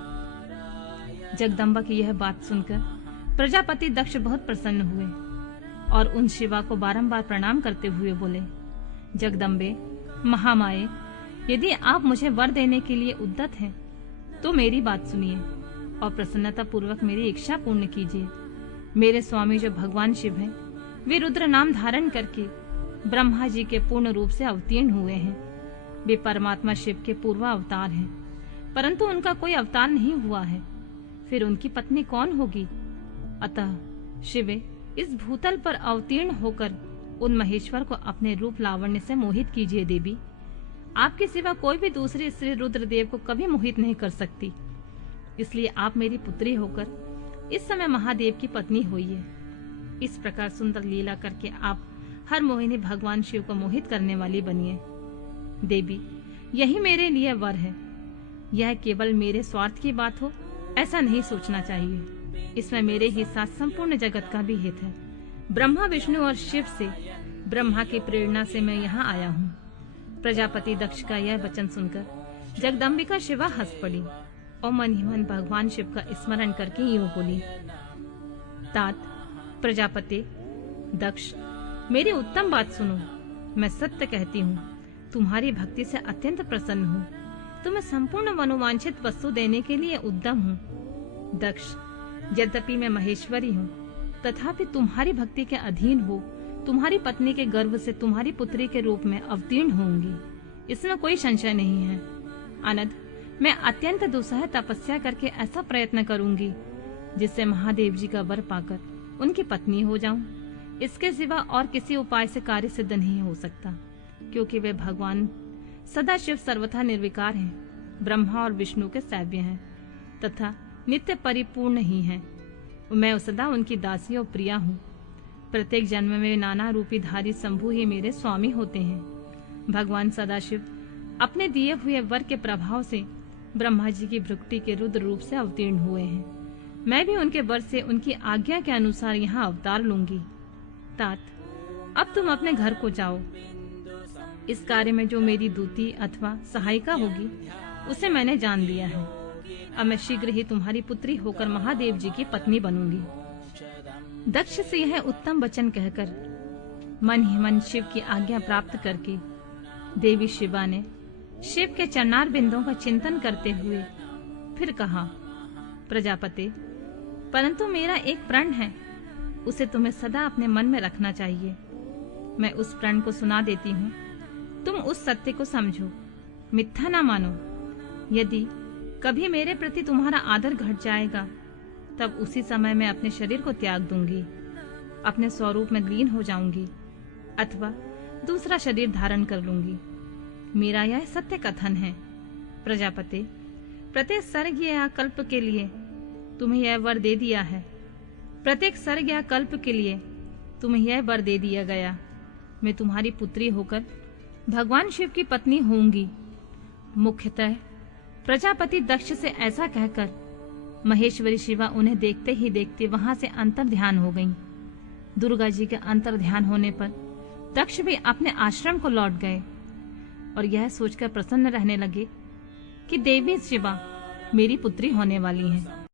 जगदम्बा की यह बात सुनकर प्रजापति दक्ष बहुत प्रसन्न हुए और उन शिवा को बारंबार प्रणाम करते हुए बोले, जगदम्बे, महामाये, यदि आप मुझे वर देने के लिए उद्यत हैं तो मेरी बात सुनिए और प्रसन्नता पूर्वक मेरी इच्छा पूर्ण कीजिए। मेरे स्वामी जो भगवान शिव हैं, वे रुद्र नाम धारण करके ब्रह्मा जी के पूर्ण रूप से अवतीर्ण हुए हैं। वे परमात्मा शिव के पूर्व अवतार हैं, परंतु उनका कोई अवतार नहीं हुआ है। फिर उनकी पत्नी कौन होगी? अतः शिवे, इस भूतल पर अवतीर्ण होकर उन महेश्वर को अपने रूप लावण्य से मोहित कीजिए। देवी, आपके सिवा कोई भी दूसरी स्त्री रुद्रदेव को कभी मोहित नहीं कर सकती। इसलिए आप मेरी पुत्री होकर इस समय महादेव की पत्नी होइए। इस प्रकार सुंदर लीला करके आप हर मोहिनी भगवान शिव को मोहित करने वाली बनिए। देवी, यही मेरे लिए वर है। यह केवल मेरे स्वार्थ की बात हो ऐसा नहीं सोचना चाहिए। इसमें मेरे ही साथ संपूर्ण जगत का भी हित है। ब्रह्मा, विष्णु और शिव से ब्रह्मा की प्रेरणा से मैं यहाँ आया हूँ। प्रजापति दक्ष का यह वचन सुनकर जगदम्बिका शिवा हंस पड़ी और मन ही मन भगवान शिव का स्मरण करके यूं बोली, तात, प्रजापति दक्ष, मेरी उत्तम बात सुनो। मैं सत्य कहती हूँ, तुम्हारी भक्ति से अत्यंत प्रसन्न हूँ। तुम्हें संपूर्ण मनोवांछित वस्तु देने के लिए उद्यम हूँ। दक्ष, यद्यपि मैं महेश्वरी हूँ, तथापि तुम्हारी भक्ति के अधीन हो तुम्हारी पत्नी के गर्भ से तुम्हारी पुत्री के रूप में अवतीर्ण होंगी, इसमें कोई संशय नहीं है। अनद, मैं अत्यंत दुस्सह तपस्या करके ऐसा प्रयत्न करूंगी जिससे महादेव जी का वर पाकर उनकी पत्नी हो जाऊं। इसके सिवा और किसी उपाय से कार्य सिद्ध नहीं हो सकता, क्योंकि वे भगवान सदाशिव सर्वथा निर्विकार हैं, ब्रह्मा और विष्णु के सेव्य हैं तथा नित्य परिपूर्ण ही हैं। मैं सदा उनकी दासी और प्रिया हूँ। प्रत्येक जन्म में नाना रूपी धारी शंभु ही मेरे स्वामी होते हैं। भगवान सदाशिव अपने दिए हुए वर के प्रभाव से ब्रह्मा जी की भृकुटी के रुद्र रूप से अवतीर्ण हुए हैं। मैं भी उनके वर से उनकी आज्ञा के अनुसार यहाँ अवतार लूंगी। तात, अब तुम अपने घर को जाओ। इस कार्य में जो मेरी दूती अथवा सहायिका होगी उसे मैंने जान लिया है। अब मैं शीघ्र ही तुम्हारी पुत्री होकर महादेव जी की पत्नी बनूंगी। दक्ष से यह उत्तम वचन कहकर मन ही मन शिव की आज्ञा प्राप्त करके देवी शिवा ने शिव के चरणार बिंदों का चिंतन करते हुए फिर कहा, प्रजापति, परंतु मेरा एक प्रण है, उसे तुम्हें सदा अपने मन में रखना चाहिए। मैं उस प्रण को सुना देती हूँ, तुम उस सत्य को समझो, मिथ्या ना मानो। यदि कभी मेरे प्रति तुम्हारा आदर घट जाएगा तब उसी समय मैं अपने शरीर को त्याग दूंगी, अपने स्वरूप में लीन हो जाऊंगी अथवा दूसरा शरीर धारण कर लूंगी। मेरा यह सत्य कथन है। प्रजापति, प्रत्येक सर्ग या कल्प के लिए तुम्हें यह वर दे दिया है। प्रत्येक सर्ग या कल्प के लिए तुम्हें यह वर दे दिया गया। मैं तुम्हारी पुत्री होकर भगवान शिव की पत्नी होंगी। मुख्यतः प्रजापति दक्ष से ऐसा कहकर महेश्वरी शिवा उन्हें देखते ही देखते वहां से अंतर ध्यान हो गईं। दुर्गा जी के अंतर ध्यान होने पर दक्ष भी अपने आश्रम को लौट गए और यह सोचकर प्रसन्न रहने लगे कि देवी शिवा मेरी पुत्री होने वाली हैं।